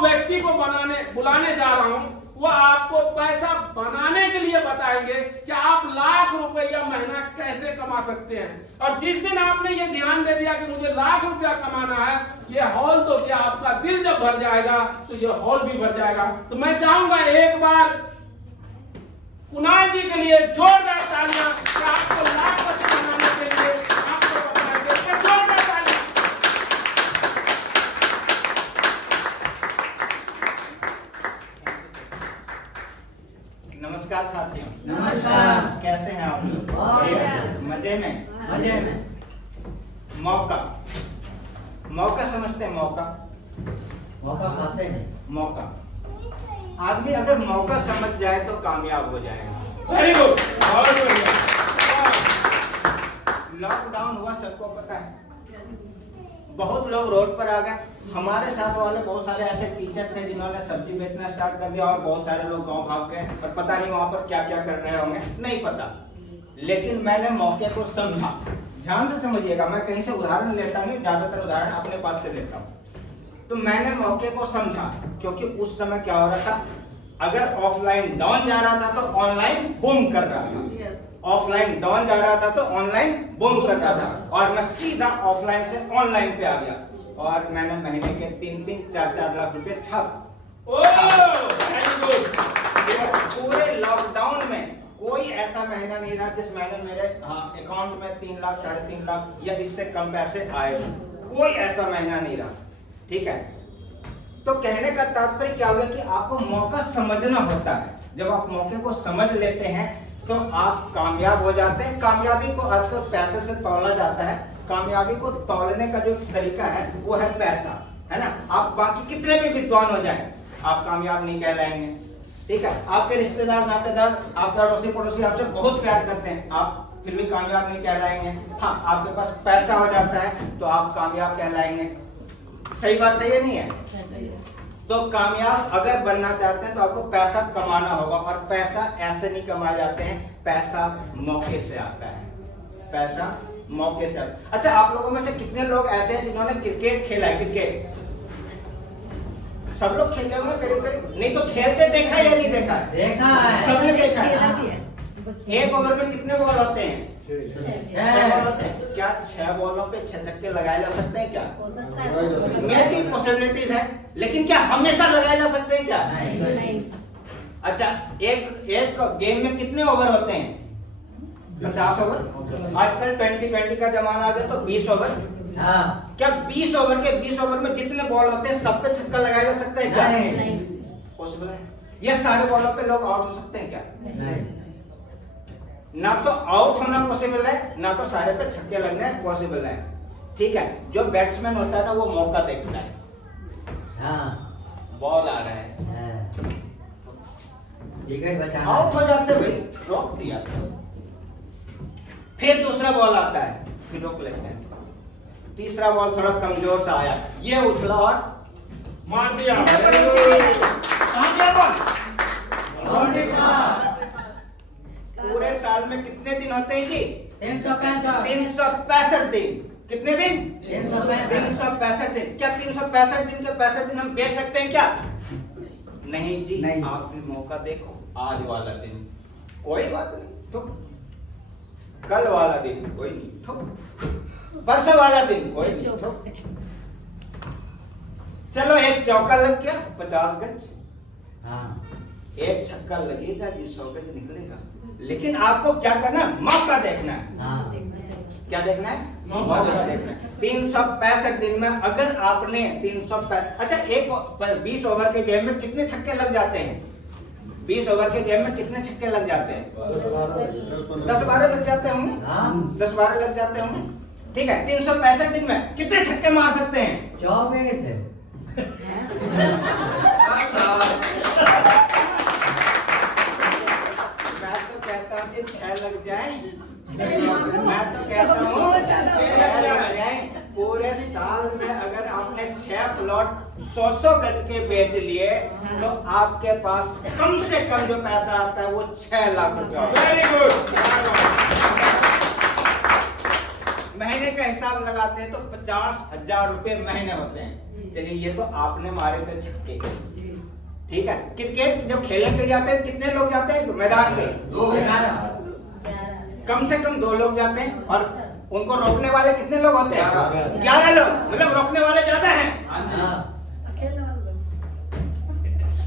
व्यक्ति को बुलाने जा रहा हूं, वो आपको पैसा बनाने के लिए बताएंगे कि आप लाख रुपया महीना कैसे कमा सकते हैं। और जिस दिन आपने ये ध्यान दे दिया कि मुझे लाख रुपया कमाना है, ये हॉल तो क्या, आपका दिल जब भर जाएगा तो ये हॉल भी भर जाएगा। तो मैं चाहूंगा एक बार कुणाल जी के लिए जोरदार तालियां कि आपको लाखपति बनाने के लिए आपको बताएंगे। जोरदार तालियां। नमस्कार साथियों। नमस्कार। कैसे हैं आप? मजे में? मजे में। मौका समझते हैं? मौका पाते हैं। मौका आदमी अगर मौका समझ जाए तो कामयाब हो जाएगा। वेरी गुड, बहुत बढ़िया। लॉकडाउन हुआ, सबको पता है, बहुत लोग रोड पर आ गए। हमारे साथ वाले बहुत सारे ऐसे टीचर थे जिन्होंने सब्जी बेचना स्टार्ट कर दिया और बहुत सारे लोग गांव भाग गए और पता नहीं वहां पर क्या क्या कर रहे होंगे, नहीं पता। लेकिन मैंने मौके को समझा। ध्यान से समझिएगा, मैं कहीं से उदाहरण लेता नहीं, ज्यादातर उदाहरण अपने पास से लेता हूँ। तो मैंने मौके को समझा, क्योंकि उस समय क्या हो रहा था, अगर ऑफलाइन डाउन जा रहा था तो ऑनलाइन बूम कर रहा था। ऑफलाइन डाउन जा रहा था तो ऑनलाइन बूम कर रहा था, और मैं सीधा ऑफलाइन से ऑनलाइन पे आ गया और मैंने महीने के 3-3, 4-4 लाख रुपए छाप। पूरे लॉकडाउन में कोई ऐसा महीना नहीं रहा जिस महीने मेरे अकाउंट में 3 लाख, 3.5 लाख या इससे कम पैसे आए। कोई ऐसा महीना नहीं रहा। ठीक है, तो कहने का तात्पर्य क्या हुआ कि आपको मौका समझना होता है। जब आप मौके को समझ लेते हैं तो आप कामयाब हो जाते हैं। कामयाबी को आजकल पैसे से तौला जाता है। कामयाबी को तौलने का जो तरीका है वो है पैसा, है ना। आप बाकी कितने भी विद्वान हो जाएं, आप कामयाब नहीं कहलाएंगे। ठीक है, आपके रिश्तेदार, नातेदार, आपके अड़ोसी पड़ोसी आपसे बहुत प्यार करते हैं, आप फिर भी कामयाब नहीं कहलाएंगे। हाँ, आपके पास पैसा हो जाता है तो आप कामयाब कहलाएंगे। सही बात है, ये नहीं है? तो कामयाब अगर बनना चाहते हैं तो आपको पैसा कमाना होगा, और पैसा ऐसे नहीं कमाए जाते हैं, पैसा मौके से आता है। पैसा मौके से आता। अच्छा, आप लोगों में से कितने लोग ऐसे हैं जिन्होंने क्रिकेट खेला है? क्रिकेट सब लोग खेले होंगे करीब करीब, नहीं तो खेलते देखा है या नहीं देखा है? देखा है, सबने देखा है। एक ओवर में कितने बॉल होते हैं? 6 बॉल होते हैं। क्या 6 बॉलों पे 6 छक्के लगाए जा सकते हैं क्या? मेरी पॉसिबिलिटीज है, लेकिन क्या हमेशा लगाए जा सकते हैं क्या? नहीं। अच्छा, एक गेम में कितने ओवर होते हैं? 50 ओवर। आजकल 2020 का जमाना आ गया तो 20 ओवर। हाँ। क्या 20 ओवर में जितने बॉल होते हैं सब पे छक्का लगाया जा सकता है क्या? नहीं। पॉसिबल है? ये सारे बॉलों पे लोग आउट हो सकते हैं क्या? नहीं। ना तो आउट होना पॉसिबल है, ना तो सारे पे छक्के लगने पॉसिबल है। ठीक है, जो बैट्समैन होता है ना वो मौका देखता है। हाँ। बॉल आ रहा है, विकेट बचाना, आउट हो जाते भाई, रोक दिया। फिर दूसरा बॉल आता है, फिर रोक लेते हैं। तीसरा बॉल थोड़ा कमजोर सा आया, ये उछला और मार दिया। कहां गया बॉल? पूरे साल में कितने दिन होते हैं जी? 365 दिन। कितने दिन? 365 दिन। क्या 365 दिन के 65 दिन हम बेच सकते हैं क्या? नहीं जी, नहीं। आप भी मौका देखो। आज वाला दिन कोई बात नहीं, तो कल वाला दिन कोई नहीं, तो परसों वाला दिन कोई नहीं, तो चलो एक चौका लग गया 50 गज। हाँ। एक छक्का लगेगा जी 100 गज निकलेगा। लेकिन आपको क्या करना है? मौका देखना है। हाँ। क्या देखना है? मौका देखना है। 365 दिन में अगर आपने 365, अच्छा एक 20 ओवर के गेम में कितने छक्के लग जाते हैं? 20 ओवर के गेम में कितने छक्के लग जाते हैं? 10-12 लग जाते होंगे। हाँ। 10-12 लग जाते होंगे। ठीक है, 365 दिन में कितने छक्के मार सकते हैं? 24 है। मैं तो कहता हूँ कि 6 लग जाए। मैं तो कहता हूँ 6 लग जाए। पूरे साल में अगर आपने 6 प्लॉट 100 गज के बेच लिए तो आपके पास कम से कम जो पैसा आता है वो 6 लाख रुपया। Very good. महीने का हिसाब लगाते हैं तो 50,000 रुपए महीने होते हैं। चलिए ये तो आपने मारे थे छक्के, ठीक है। क्रिकेट जब खेलने के लिए जाते हैं कितने लोग जाते हैं मैदान में? 11, कम से कम 2 लोग जाते हैं। और उनको रोकने वाले कितने लोग होते हैं? 11 लोग, मतलब रोकने वाले ज्यादा हैं।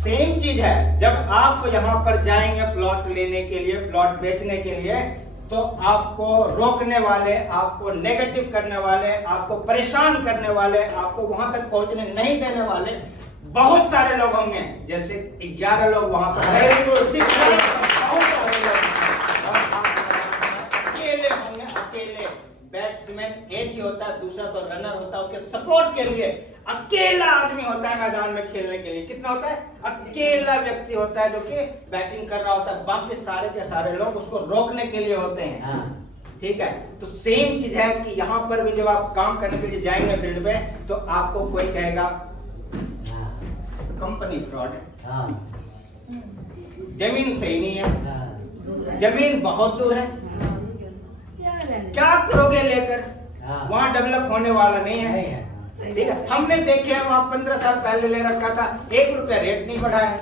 सेम चीज है, जब आप यहाँ पर जाएंगे प्लॉट लेने के लिए, प्लॉट बेचने के लिए, तो आपको रोकने वाले, आपको नेगेटिव करने वाले, आपको परेशान करने वाले, आपको वहां तक पहुंचने नहीं देने वाले बहुत सारे लोग होंगे। जैसे 11 लोग वहां पर अकेले होंगे, अकेले। बैट्समैन एक ही होता है, दूसरा तो रनर होता है, उसके सपोर्ट के लिए अकेला आदमी होता है मैदान में खेलने के लिए। कितना होता है? अकेला व्यक्ति होता है जो कि बैटिंग कर रहा होता है, बाकी सारे के सारे लोग उसको रोकने के लिए होते हैं। ठीक है, तो सेम चीज है कि यहाँ पर भी जब आप काम करने के लिए जाएंगे फील्ड पे, तो आपको कोई कहेगा कंपनी फ्रॉड है, जमीन सही नहीं है, जमीन बहुत दूर है, क्या करोगे लेकर, वहां डेवलप होने वाला नहीं है। ठीक है, हमने देखे हैं वहां 15 साल पहले ले रखा था, 1 रुपया रेट नहीं बढ़ा है।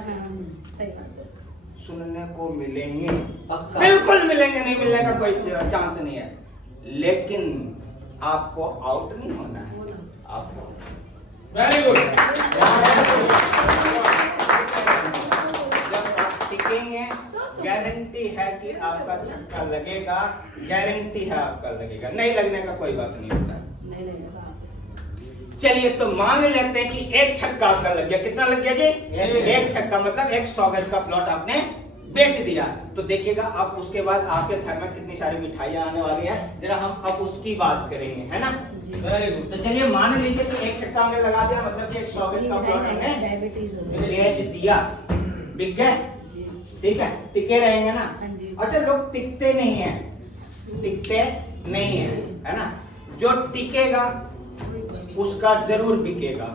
सुनने को मिलेंगे, बिल्कुल मिलेंगे, नहीं मिलने का कोई चांस नहीं है। लेकिन आपको आउट नहीं होना है, आपको वेरी गुड। जब आप टिकेंगे, गारंटी है कि आपका छक्का लगेगा, गारंटी है आपका लगेगा, नहीं लगने का कोई बात नहीं होता। चलिए तो मान लेते हैं कि 1 छक्का आपका लग गया। कितना लग गया जी? 1 छक्का, मतलब 100 गज का प्लॉट आपने बेच दिया। तो देखिएगा अब उसके बाद आपके घर में कितनी सारी मिठाइयां आने वाली है, जरा हम अब उसकी बात करेंगे, है ना। Very good. तो चलिए मान लीजिए कि 1 छक्का हमने लगा दिया, मतलब कि 100 गज का प्लॉट हमने बेच दिया, बिक गए। ठीक है, टिके रहेंगे ना। अच्छा, लोग टिकते नहीं है, टिकते नहीं है ना। जो टिकेगा उसका जरूर बिकेगा।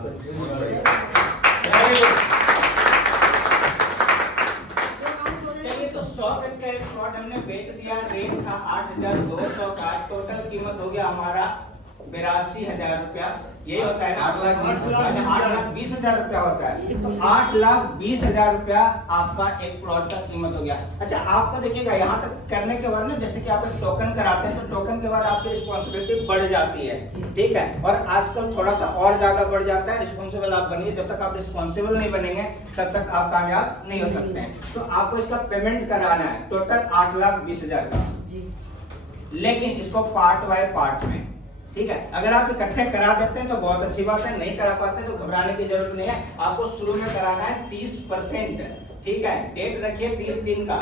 चलिए तो 100 गज का एक प्लॉट हमने बेच दिया, रेट था 8,200 का, टोटल कीमत हो गया हमारा 82,000 रुपया। यही होता है ना, 8,20,000 रुपया होता है। तो 8,20,000 रुपया आपका एक प्लॉट का कीमत हो गया। अच्छा, आपको देखिएगा यहाँ तक करने के बाद ना, जैसे कि आप टोकन कराते हैं, तो टोकन के बाद आपकी रिस्पॉन्सिबिलिटी बढ़ जाती है। ठीक है, और आजकल थोड़ा सा और ज्यादा बढ़ जाता है। रिस्पॉन्सिबल आप बनिए, जब तक आप रिस्पॉन्सिबल नहीं बनेंगे तब तक आप कामयाब नहीं हो सकते हैं। तो आपको इसका पेमेंट कराना है टोटल 8,20,000 का, लेकिन इसको पार्ट बाय पार्ट में। ठीक है, अगर आप इकट्ठे करा देते हैं तो बहुत अच्छी बात है, नहीं करा पाते तो घबराने की जरूरत नहीं है। आपको शुरू में कराना है 30%। ठीक है, डेट रखिए 30 दिन का,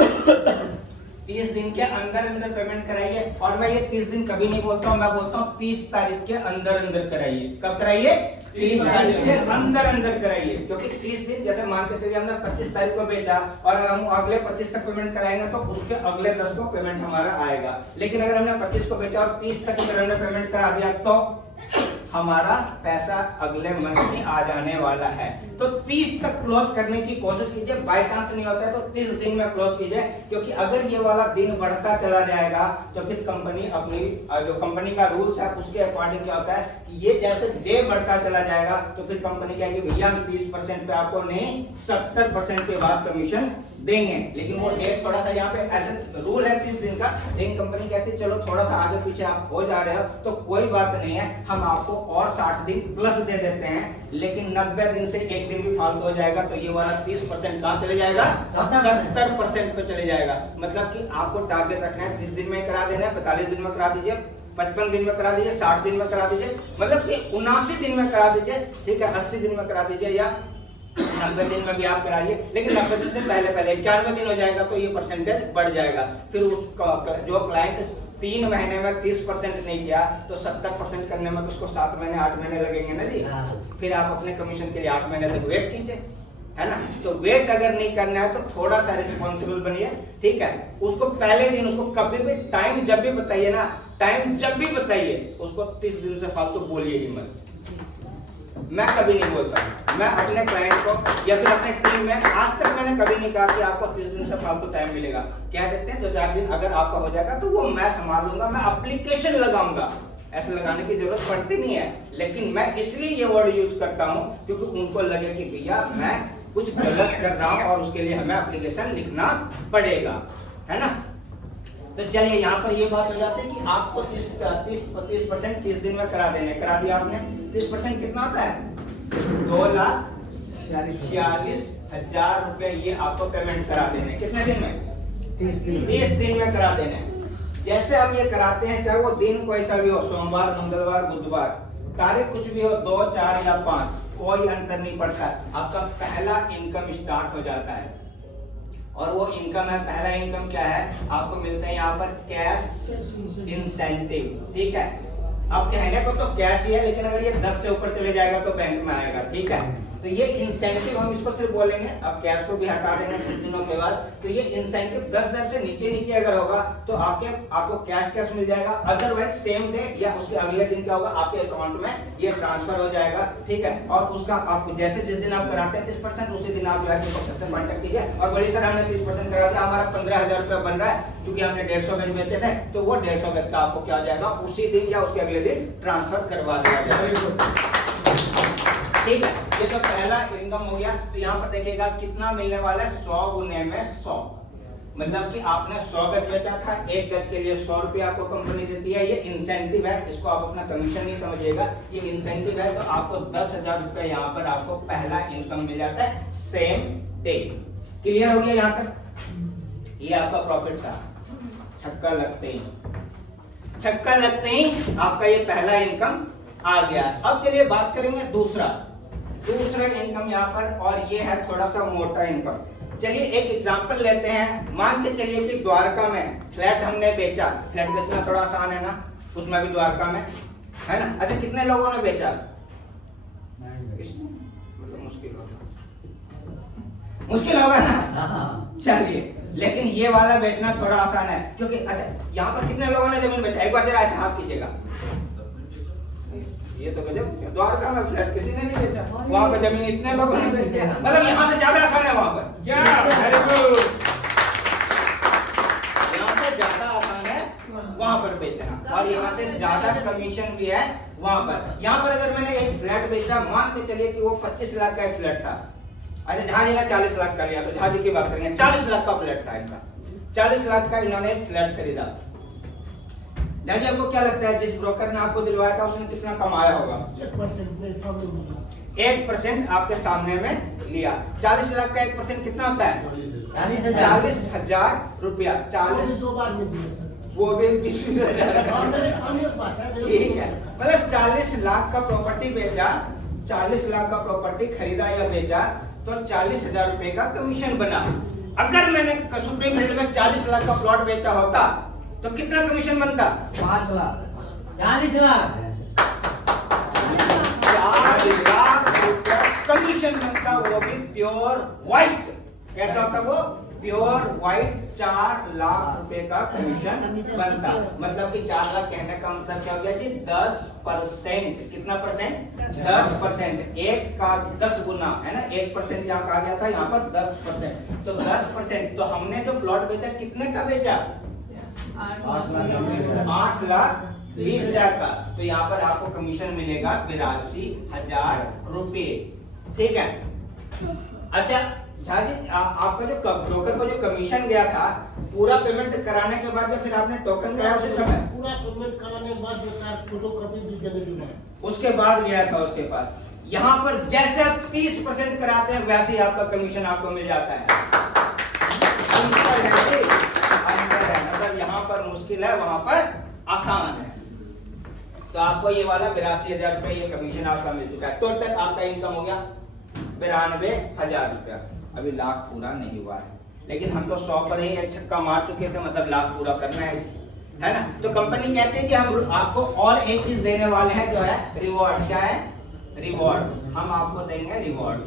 30 दिन के अंदर अंदर पेमेंट कराइए। और मैं ये 30 दिन कभी नहीं बोलता हूँ, मैं बोलता हूँ 30 तारीख के अंदर अंदर कराइए। कब कराइए? 30 तारीख के अंदर अंदर कराइए, क्योंकि 30 दिन, जैसे मान के चलिए हमने 25 तारीख को बेचा और हम अगले 25 तक पेमेंट कराएंगे तो उसके अगले 10 को पेमेंट हमारा आएगा। लेकिन अगर हमने 25 को बेचा और 30 तक अगर हमने पेमेंट करा दिया तो हमारा पैसा अगले मंथ में आ जाने वाला है। तो 30 तक क्लोज करने की कोशिश कीजिए। बाय चांस नहीं होता है तो 30 दिन में क्लोज कीजिए, क्योंकि अगर ये वाला दिन बढ़ता चला जाएगा तो फिर कंपनी अपनी जो कंपनी का रूल्स है उसके अकॉर्डिंग क्या होता है कि ये जैसे डे बढ़ता चला जाएगा तो फिर कंपनी कहेगी भैया हम 30% पे आपको नहीं 70% के बाद कमीशन देंगे। लेकिन वो डेट थोड़ा सा यहाँ पे ऐसे रूल है 30 दिन का, लेकिन कंपनी कहती है चलो थोड़ा सा आगे पीछे आप हो जा रहे हो तो कोई बात नहीं है, हम आपको और 60 दिन प्लस दे देते हैं। लेकिन 90 दिन से एक दिन भी फालतू हो जाएगा तो ये वाला 30% कहाँ चले जाएगा? 70% पे चले जाएगा। मतलब कि आपको टारगेट रखना है 30 दिन में करा देना है, 45 दिन में करा दीजिए, 55 दिन में करा दीजिए, 60 दिन में करा दीजिए, मतलब कि 79 दिन में करा दीजिए। ठीक है, 80 दिन में करा दीजिए या 90 दिन में भी आप कराइए। लेकिन 90 दिन से पहले 91 दिन हो जाएगा तो ये परसेंटेज बढ़ जाएगा। फिर उसका जो क्लाइंट 3 महीने में 30% नहीं किया तो 70% करने में तो उसको 7 महीने 8 महीने लगेंगे ना जी। फिर आप अपने कमीशन के लिए 8 महीने तक वेट कीजिए, है ना। तो वेट अगर नहीं करना है तो थोड़ा सा रिस्पॉन्सिबल बनिए। ठीक है, उसको पहले दिन उसको कभी भी टाइम जब भी बताइए ना, टाइम जब भी बताइए उसको 30 दिन से फालतू बोलिए ही मत। मैं कभी नहीं बोलता, मैं अपने क्लाइंट को या फिर अपने टीम में आज तक मैंने कभी नहीं कहा कि आपको 30 दिन से फालतू टाइम मिलेगा। क्या देते हैं 2-4 दिन, अगर आपका हो जाएगा तो वो मैं संभाल लूंगा, मैं एप्लीकेशन लगाऊंगा, ऐसे लगाने की जरूरत पड़ती नहीं है, लेकिन मैं इसलिए ये वर्ड यूज करता हूँ क्योंकि उनको लगे कि भैया मैं कुछ गलत कर रहा हूँ और उसके लिए हमें एप्लीकेशन लिखना पड़ेगा, है ना। तो चलिए यहाँ पर ये बात हो जाती है कि आपको 30% 30 दिन में करा देने, करा दिया आपने। 30% कितना होता है? 2,46,000 रुपए ये आपको पेमेंट करा देने। कितने दिन में? 30 दिन में करा देने। जैसे हम ये कराते हैं, चाहे वो दिन कोई सा भी हो, सोमवार, मंगलवार, बुधवार, तारीख कुछ भी हो, 2, 4 या 5, कोई अंतर नहीं पड़ता। आपका पहला इनकम स्टार्ट हो जाता है और वो इनकम है, पहला इनकम क्या है? आपको मिलता है यहाँ पर कैश इंसेंटिव। ठीक है, अब कहने को तो कैश ही है, लेकिन अगर ये 10 से ऊपर चले जाएगा तो बैंक में आएगा। ठीक है, तो ये इंसेंटिव हम इसको सिर्फ बोलेंगे, अब कैश को भी हटा देंगे कुछ दिनों के बाद। तो ये इंसेंटिव 10,000 से नीचे अगर होगा तो आपको कैश मिल जाएगा। अदरवाइज सेम डे या उसके अगले दिन क्या होगा, आपके अकाउंट में ये ट्रांसफर हो जाएगा। ठीक है, और उसका आपको जैसे जिस दिन आप कराते हैं 30%, उसी दिन आप जो है से कॉन्टेक्ट कीजिए और बोलिए सर हमने 30% करा दिया, हमारा 15,000 रुपया बन रहा है, क्योंकि हमने 150 गज बेचे थे, तो वो 150 गज का आपको क्या हो जाएगा, उसी दिन या उसके अगले दिन ट्रांसफर करवा दिया जाएगा। ठीक है, ये तो पहला इनकम हो गया। तो यहाँ पर देखिएगा कितना मिलने वाला है, 100 गुने में 100, मतलब कि आपने 100 गज बेचा था, 1 गज के लिए 100 रुपया आपको कंपनी देती है। ये इंसेंटिव है, इसको आप अपना कमीशन नहीं समझिएगा, ये इंसेंटिव है। तो आपको 10,000 रुपया यहाँ पर आपको पहला इनकम मिल जाता है सेम डे। क्लियर हो गया यहाँ तक? ये आपका प्रॉफिट था। छक्का लगते ही आपका ये पहला इनकम आ गया। अब चलिए बात करेंगे दूसरा इनकम यहाँ पर, और ये है थोड़ा सा मोटा इनकम। चलिए एक एग्जांपल लेते हैं। मान के चलिए कि द्वारका में फ्लैट हमने बेचा। फ्लैट बेचना थोड़ा आसान है ना, उसमें भी द्वारका में, है ना। अच्छा, कितने लोगों ने बेचा? मतलब मुश्किल होगा ना। चलिए, लेकिन ये वाला बेचना थोड़ा आसान है, क्योंकि अच्छा यहाँ पर कितने लोगों ने जमीन बेचा? एक बार जरा ऐसे हाथ कीजिएगा। ये तो गजब, द्वारका में फ्लैट किसी ने नहीं बेचा, वहाँ पर जमीन इतने लोगों ने बेच दिया। मतलब यहाँ से ज्यादा आसान है वहाँ पर। यहाँ से ज्यादा आसान है वहाँ पर बेचना, और यहाँ से ज्यादा कमीशन भी है वहाँ पर। यहाँ पर अगर मैंने एक फ्लैट बेचा, मान के चलिए कि वो 25 लाख का एक फ्लैट था। अच्छा, जहां जी ने 40 लाख का लिया, तो जहां जी की बात करेंगे, 40 लाख का फ्लैट था इनका। 40 लाख का इन्होंने एक फ्लैट खरीदा। जी आपको क्या लगता है, जिस ब्रोकर ने आपको दिलवाया था उसने कितना कमाया होगा? 1% आपके सामने में लिया। 40 लाख का 1% कितना होता है? 40,000 रुपया। 40 वो भी 20,000। ठीक है, मतलब 40 लाख का प्रॉपर्टी बेचा, 40 लाख का प्रॉपर्टी खरीदा या बेचा, तो 40,000 रुपए का कमीशन बना। अगर मैंने सुप्रीम कोर्ट में 40 लाख का प्लॉट बेचा होता तो कितना कमीशन बनता? 5 लाख 40 लाख 4 लाख रुपया कमीशन बनता, वो भी प्योर व्हाइट। कैसा होता वो? प्योर व्हाइट 4 लाख रुपए का कमीशन बनता। मतलब कि 4 लाख कहने का मतलब क्या हो गया जी? 10%। कितना परसेंट? 10%। 1 का 10 गुना, है ना। 1% यहाँ कहा गया था, यहाँ पर 10%। तो 10%। तो हमने जो प्लॉट बेचा कितने का बेचा? 8,20,000 का। तो यहाँ पर आपको कमीशन मिलेगा 82,000 रुपए। ठीक है, अच्छा झा जी, आपका जो ब्रोकर को जो कमीशन गया था, पूरा पेमेंट कराने के बाद या फिर आपने टोकन कराया उसी समय? पूरा पेमेंट कराने के बाद, फोटोकॉपी भी देने के बाद, उसके बाद गया था उसके पास। यहाँ पर जैसे आप 30% कराते हैं, वैसे ही आपका कमीशन आपको मिल जाता है। मतलब यहाँ पर मुश्किल है, वहां पर आसान है। तो आपको ये वाला 82,000 रुपए ये कमीशन आपका मिल चुका है। टोटल आपका इनकम हो गया 92,000 रुपया। अभी लाख पूरा नहीं हुआ है, लेकिन हम तो 100 पर ही एक छक्का मार चुके थे, मतलब लाख पूरा करना है ना। तो कंपनी कहती है कि हम आपको और एक चीज देने वाले हैं, जो है रिवॉर्ड। क्या है? रिवॉर्ड। हम आपको देंगे रिवॉर्ड,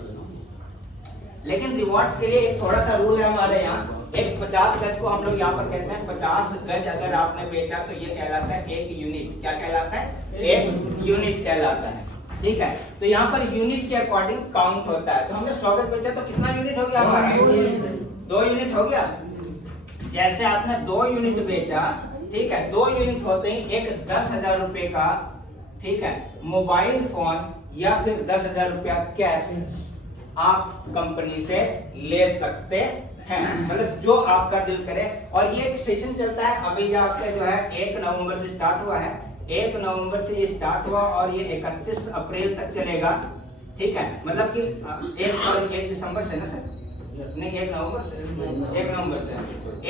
लेकिन रिवॉर्ड्स के लिए एक थोड़ा सा रूल है हमारे यहाँ। एक 50 गज को हम लोग यहाँ पर कहते हैं 50 गज अगर आपने बेचा तो ये कहलाता है 1 यूनिट। क्या कहलाता है? 1 यूनिट कहलाता है। ठीक है, तो यहाँ पर यूनिट के अकॉर्डिंग काउंट होता है। तो हमने 100 गज बेचा तो कितना यूनिट हो गया हमारा? 2 यूनिट हो गया। जैसे आपने 2 यूनिट बेचा ठीक है, 2 यूनिट होते ही एक 10,000 रुपए का, ठीक है, मोबाइल फोन या फिर 10,000 रुपया कैश आप कंपनी से ले सकते हैं, मतलब जो आपका दिल करे। और ये एक सेशन चलता है अभी जो आपका जो है 1 नवंबर से स्टार्ट हुआ है, 1 नवंबर से ये स्टार्ट हुआ और ये 31 अप्रैल तक चलेगा, ठीक है, मतलब कि 1 दिसंबर से ना सर, नहीं 1 नवंबर से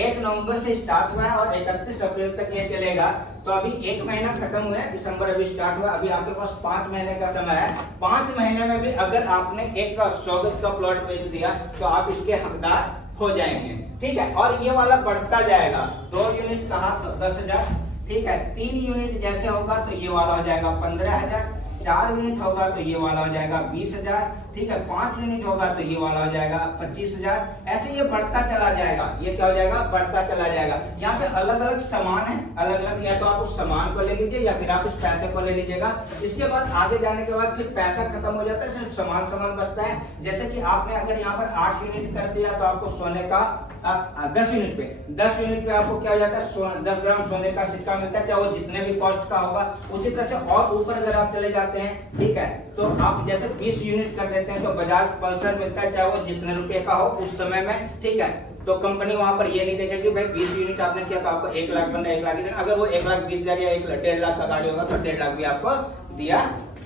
1 नवंबर से स्टार्ट हुआ है और 31 अप्रैल तक ये चलेगा। तो अभी 1 महीना खत्म हुआ है, दिसंबर अभी स्टार्ट हुआ, अभी आपके पास 5 महीने का समय है। 5 महीने में भी अगर आपने एक 100 गज का प्लॉट बेच दिया तो आप इसके हकदार हो जाएंगे, ठीक है। और ये वाला बढ़ता जाएगा, 2 यूनिट कहा तो 10,000, ठीक है, 3 यूनिट जैसे होगा तो ये वाला हो जाएगा 15,000, 4 यूनिट होगा तो ये वाला हो जाएगा 20,000, ठीक है, 5 यूनिट होगा तो ये वाला हो जाएगा 25,000, ऐसे ये बढ़ता चला जाएगा। ये क्या हो जाएगा, बढ़ता चला जाएगा। यहाँ पे अलग अलग सामान है, अलग अलग, या तो आप उस सामान को ले लीजिए या फिर आप उस पैसे को ले लीजिएगा। इसके बाद आगे जाने के बाद फिर पैसा खत्म हो जाता है, सिर्फ सामान बचता है। जैसे कि आपने अगर यहाँ पर 8 यूनिट कर दिया तो आपको सोने का 10 यूनिट पे आपको क्या हो जाता है, 10 ग्राम सोने का सिक्का मिलता है, चाहे वो जितने भी कॉस्ट का होगा। उसी तरह से और ऊपर अगर आप चले जाते हैं, ठीक है, तो आप जैसे 20 यूनिट कर देते हैं तो बजाज पल्सर मिलता है, चाहे वो जितने रुपए का हो उस समय में, ठीक है। तो कंपनी वहां पर ये नहीं देखेगी भाई 20 यूनिट आपने किया तो आपको 1 लाख बन रहा है, 1 लाख ही देगा। अगर वो 1,20,000 या 1,50,000 लाख का गाड़ी होगा तो 1.5 लाख भी आपको दिया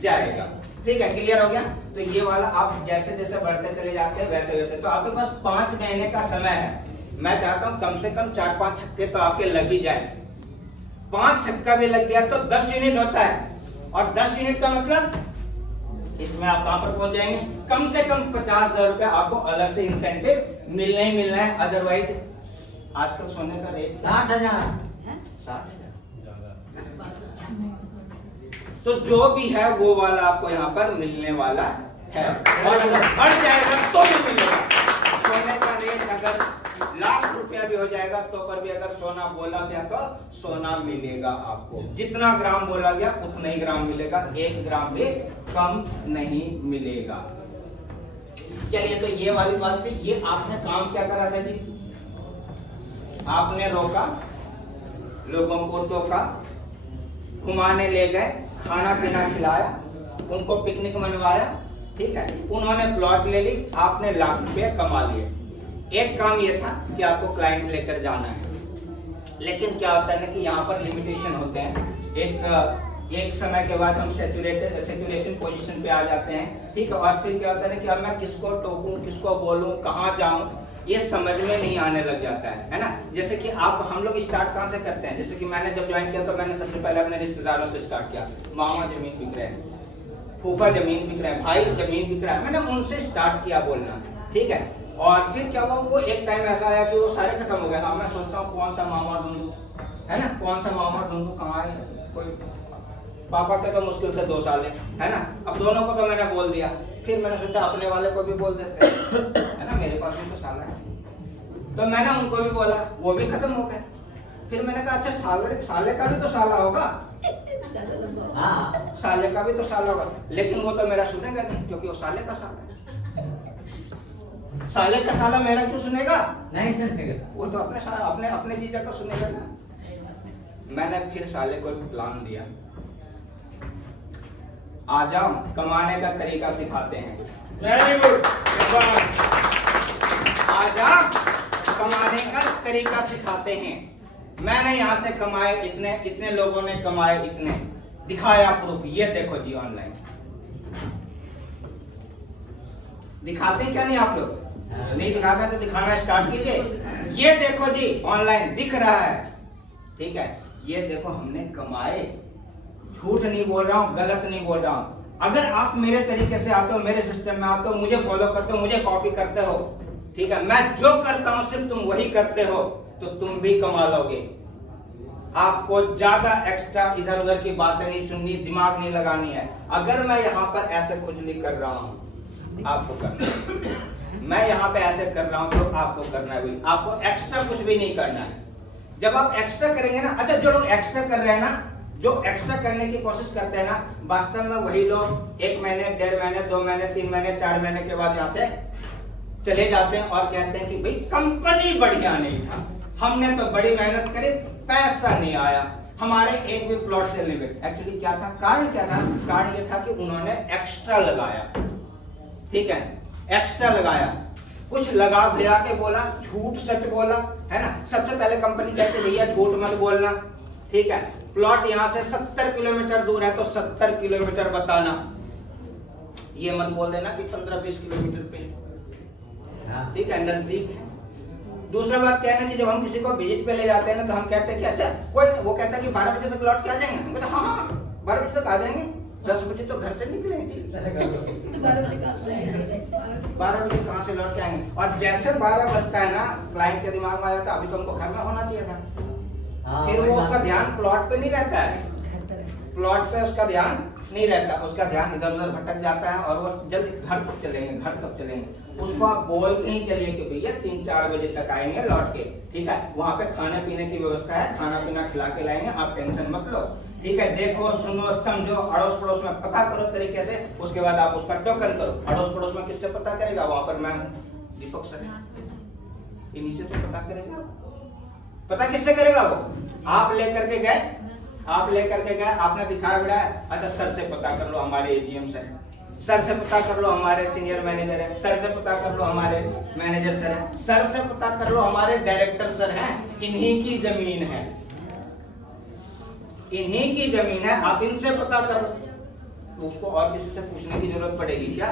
जाएगा, ठीक है, क्लियर हो गया। तो ये वाला आप जैसे जैसे बढ़ते चले जाते हैं वैसे वैसे, तो आपके पास 5 महीने का समय है। मैं चाहता हूं कम से कम 4-5 छक्के तो आपके लग ही जाए। 5 छक्का भी लग गया तो 10 यूनिट होता है, और 10 यूनिट का मतलब इसमें आप कहां पर पहुंच जाएंगे, कम से कम 50,000 रुपया आपको अलग से इंसेंटिव मिलना ही मिलना है। अदरवाइज आजकल सोने का रेट 60,000 तो जो भी है वो वाला आपको यहाँ पर मिलने वाला है, और अगर बढ़ जाएगा तो भी मिलेगा। सोने का रेट अगर लाख रुपया भी हो जाएगा तो पर भी अगर सोना बोला गया तो सोना मिलेगा आपको, जितना ग्राम बोला गया उतना ही ग्राम मिलेगा, 1 ग्राम भी कम नहीं मिलेगा। चलिए, तो ये वाली बात थी। ये आपने काम क्या करा था जी, आपने रोका, लोगों को टोका, घुमाने ले गए, खाना पीना खिलाया, उनको पिकनिक मनवाया, ठीक है, उन्होंने प्लॉट ले ली, आपने लाख रुपए कमा लिए। एक काम ये था कि आपको क्लाइंट लेकर जाना है, लेकिन क्या होता है ना कि यहाँ पर लिमिटेशन होते हैं। एक समय के बाद हम सैचुरेशन पोजीशन पे आ जाते हैं, ठीक है, और फिर क्या होता है ना कि अब मैं किसको टोकूं, किसको बोलूं, कहाँ जाऊं, ये समझ में नहीं आने लग जाता है ना। जैसे कि हम लोग स्टार्ट कहाँ से करते हैं, जैसे कि मैंने जब ज्वाइन किया तो मैंने सबसे पहले अपने रिश्तेदारों से स्टार्ट किया। मामा जमीन बिक रहे हैं, फूफा जमीन बिक रहे हैं, भाई जमीन बिक रहा है, मैंने उनसे स्टार्ट किया बोलना, ठीक है। और फिर क्या हुआ, वो एक टाइम ऐसा आया कि वो सारे खत्म हो गए। अब मैं सोचता हूँ कौन सा मामा ढूंढूं, है ना, कौन सा मामा ढूंढूं, कहाँ है कोई। पापा के तो मुश्किल से 2 साल है ना, अब दोनों को तो मैंने बोल दिया। फिर मैंने सोचा अपने वाले को भी बोल देते है ना, मेरे पास भी तो साला है, तो मैंने उनको भी बोला, वो भी खत्म हो गए। फिर मैंने कहा अच्छा साले का भी तो साला होगा, हाँ साले का भी तो साला होगा, लेकिन वो तो मेरा सुनेगा नहीं क्योंकि वो साले का साला है। साले का साला मेरा क्यों सुनेगा, नहीं सर, वो तो अपने जीजा का सुनेगा ना। मैंने फिर साले को एक प्लान दिया, आ जाओ कमाने का तरीका सिखाते हैं। वेरी गुड, आ जाओ कमाने का तरीका सिखाते हैं। मैंने यहाँ से कमाए इतने, इतने लोगों ने कमाए इतने, दिखाया प्रूफ, ये देखो जी ऑनलाइन। दिखाते क्या नहीं आप लोग, नहीं दिखाता तो दिखाना स्टार्ट कीजिए। ये देखो जी ऑनलाइन दिख रहा है, ठीक है, ये देखो हमने कमाए, झूठ नहीं बोल रहा हूँ, गलत नहीं बोल रहा हूँ। अगर आप मेरे तरीके से आते हो, मेरे सिस्टम में आते हो, मुझे फॉलो करते हो, मुझे कॉपी करते हो, ठीक है, मैं जो करता हूँ सिर्फ तुम वही करते हो, तो तुम भी कमा लोगे। आपको ज्यादा एक्स्ट्रा इधर उधर की बातें नहीं सुननी, दिमाग नहीं लगानी है। अगर मैं यहाँ पर ऐसे खुजली कर रहा हूँ आपको करना है, मैं यहाँ पे ऐसे कर रहा हूँ तो आपको करना है, आपको एक्स्ट्रा कुछ भी नहीं करना है। जब आप एक्स्ट्रा करेंगे ना, अच्छा जो लोग एक्स्ट्रा कर रहे हैं ना, जो एक्स्ट्रा करने की कोशिश करते हैं ना, वास्तव में वही लोग 1 महीने, 1.5 महीने, 2 महीने, 3 महीने, 4 महीने के बाद यहाँ से चले जाते हैं और कहते हैं कि भाई कंपनी बढ़िया नहीं था, हमने तो बड़ी मेहनत करी, पैसा नहीं आया, हमारे एक भी प्लॉट सेल नहीं हुए। एक्चुअली क्या था कारण, क्या था कारण? ये था कि उन्होंने एक्स्ट्रा लगाया, ठीक है, एक्स्ट्रा लगाया, कुछ लगा भिड़ा के बोला, झूठ सच बोला, है ना। सबसे पहले कंपनी कहती भैया झूठ मत बोलना, ठीक है, प्लॉट यहां से 70 किलोमीटर दूर है तो 70 किलोमीटर बताना, ये मत बोल देना कि 15-20 किलोमीटर पे, ठीक है, नजदीक है। दूसरा बात क्या है ना कि जब हम किसी को विजिट पे ले जाते हैं ना तो हम कहते हैं कि अच्छा कोई, वो कहता है कि 12 बजे तक लौट के आ जाएंगे, हम कहते हैं हाँ 12 बजे तक आ जाएंगे, 10 बजे तो घर से निकलेंगे, 12 बजे कहाँ से लौट के आएंगे। और जैसे 12 बजता है ना, क्लाइंट के दिमाग में आ जाता है अभी तो हमको घर में होना चाहिए था, फिर वो उसका ध्यान प्लॉट पे नहीं रहता है, प्लॉट पे उसका ध्यान नहीं रहता, उसका ध्यान इधर उधर भटक जाता है और वो जल्दी घर कब चलेंगे, घर कब चलेंगे। उसको आप बोल के ही चलिए कि भैया 3-4 बजे तक आएंगे लौट के, ठीक है, वहां पे खाने पीने की व्यवस्था है, खाना पीना खिला के लाएंगे, आप टेंशन मत लो, ठीक है। देखो सुनो समझो, अड़ोस पड़ोस में पता करो तरीके से, उसके बाद आप उसका टोकन करो। अड़ोस पड़ोस में किससे पता करेगा? वहां पर मैं हूँ, दीपक सर, इन्हीं से तो पता करेगा। पता किससे करेगा? वो आप लेकर के गए, आप लेकर के गए, आपने दिखाया बिठाया, अच्छा सर से पता कर लो हमारे एजीएम सर, सर से पता कर लो हमारे सीनियर मैनेजर है, सर से पता कर लो हमारे मैनेजर सर है, सर से पता कर लो हमारे डायरेक्टर सर हैं, इन्हीं की जमीन है, इन्हीं की जमीन है, आप इनसे पता कर लो। तो उसको और किसी से पूछने की जरूरत पड़ेगी क्या?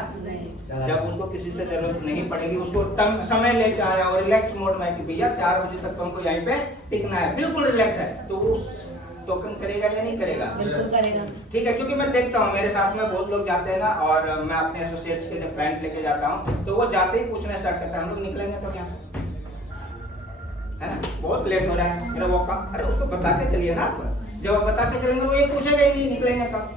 जब उसको किसी से जरूरत नहीं पड़ेगी, उसको समय लेके आया और रिलैक्स मोड में कि भैया 4 बजे तक तुमको यहीं पे टिकना है, बिल्कुल रिलैक्स है, तो वो टोकन करेगा या नहीं करेगा? बिल्कुल करेगा, ठीक है। क्योंकि मैं देखता हूँ मेरे साथ में बहुत लोग जाते हैं ना, और मैं अपने एसोसिएट्स के जब क्लाइंट लेके जाता हूँ तो वो जाते ही पूछना स्टार्ट करता है हम लोग निकलेंगे तो क्या, है ना, बहुत लेट हो रहा है मेरा वो काम। अरे उसको बता के चलिए ना, आप जब आप बता के चलेंगे वो ये पूछेगा ही नहीं निकलेंगे कब,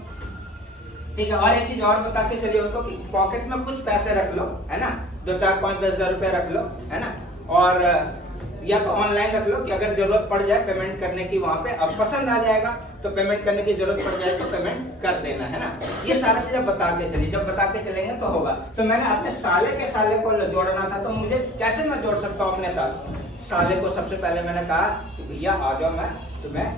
ठीक है। और एक चीज और बता के चलिए उसको कि पॉकेट में कुछ पैसे रख लो, है ना, 2, 4, 5, 10 हजार रुपए रख लो, है ना, और या तो ऑनलाइन रख लो कि अगर जरूरत पड़ जाए पेमेंट करने की, वहां पे अब पसंद आ जाएगा तो पेमेंट करने की जरूरत पड़ जाए तो पेमेंट कर देना, है ना। ये सारा चीजें बता के चलिए, जब बता के चलेंगे तो होगा। तो मैंने अपने साले के साले को जोड़ना था, तो मुझे कैसे मैं जोड़ सकता हूँ अपने साथ? साले को सबसे पहले मैंने कहा कि भैया आ जाओ, मैं तुम्हें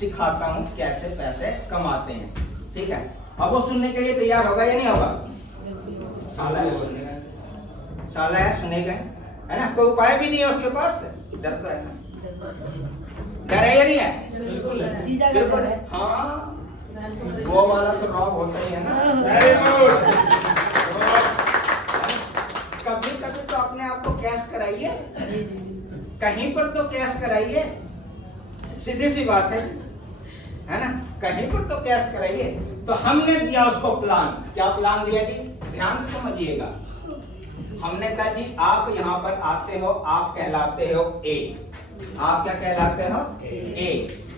सिखाता हूँ कैसे पैसे कमाते हैं, ठीक है। अब वो सुनने के लिए तैयार होगा या नहीं होगा? साला है, सुनेगा, साला है, सुनेगा, है ना, कोई उपाय भी नहीं है उसके पास, डर तो है ना, डर है या नहीं है? बिल्कुल है, बिल्कुल है, हाँ, वो वाला तो रॉब होता ही है ना। कभी कभी तो अपने आप को कैश कराइए, कहीं पर तो कैश कराइए, सीधी सी बात है ना, कहीं पर तो कैश कराइए। तो हमने दिया उसको प्लान, क्या प्लान दिया जी? ध्यान से समझिएगा। हमने कहा जी आप यहाँ पर आते हो, आप कहलाते हो ए, आप क्या कहलाते हो? ए,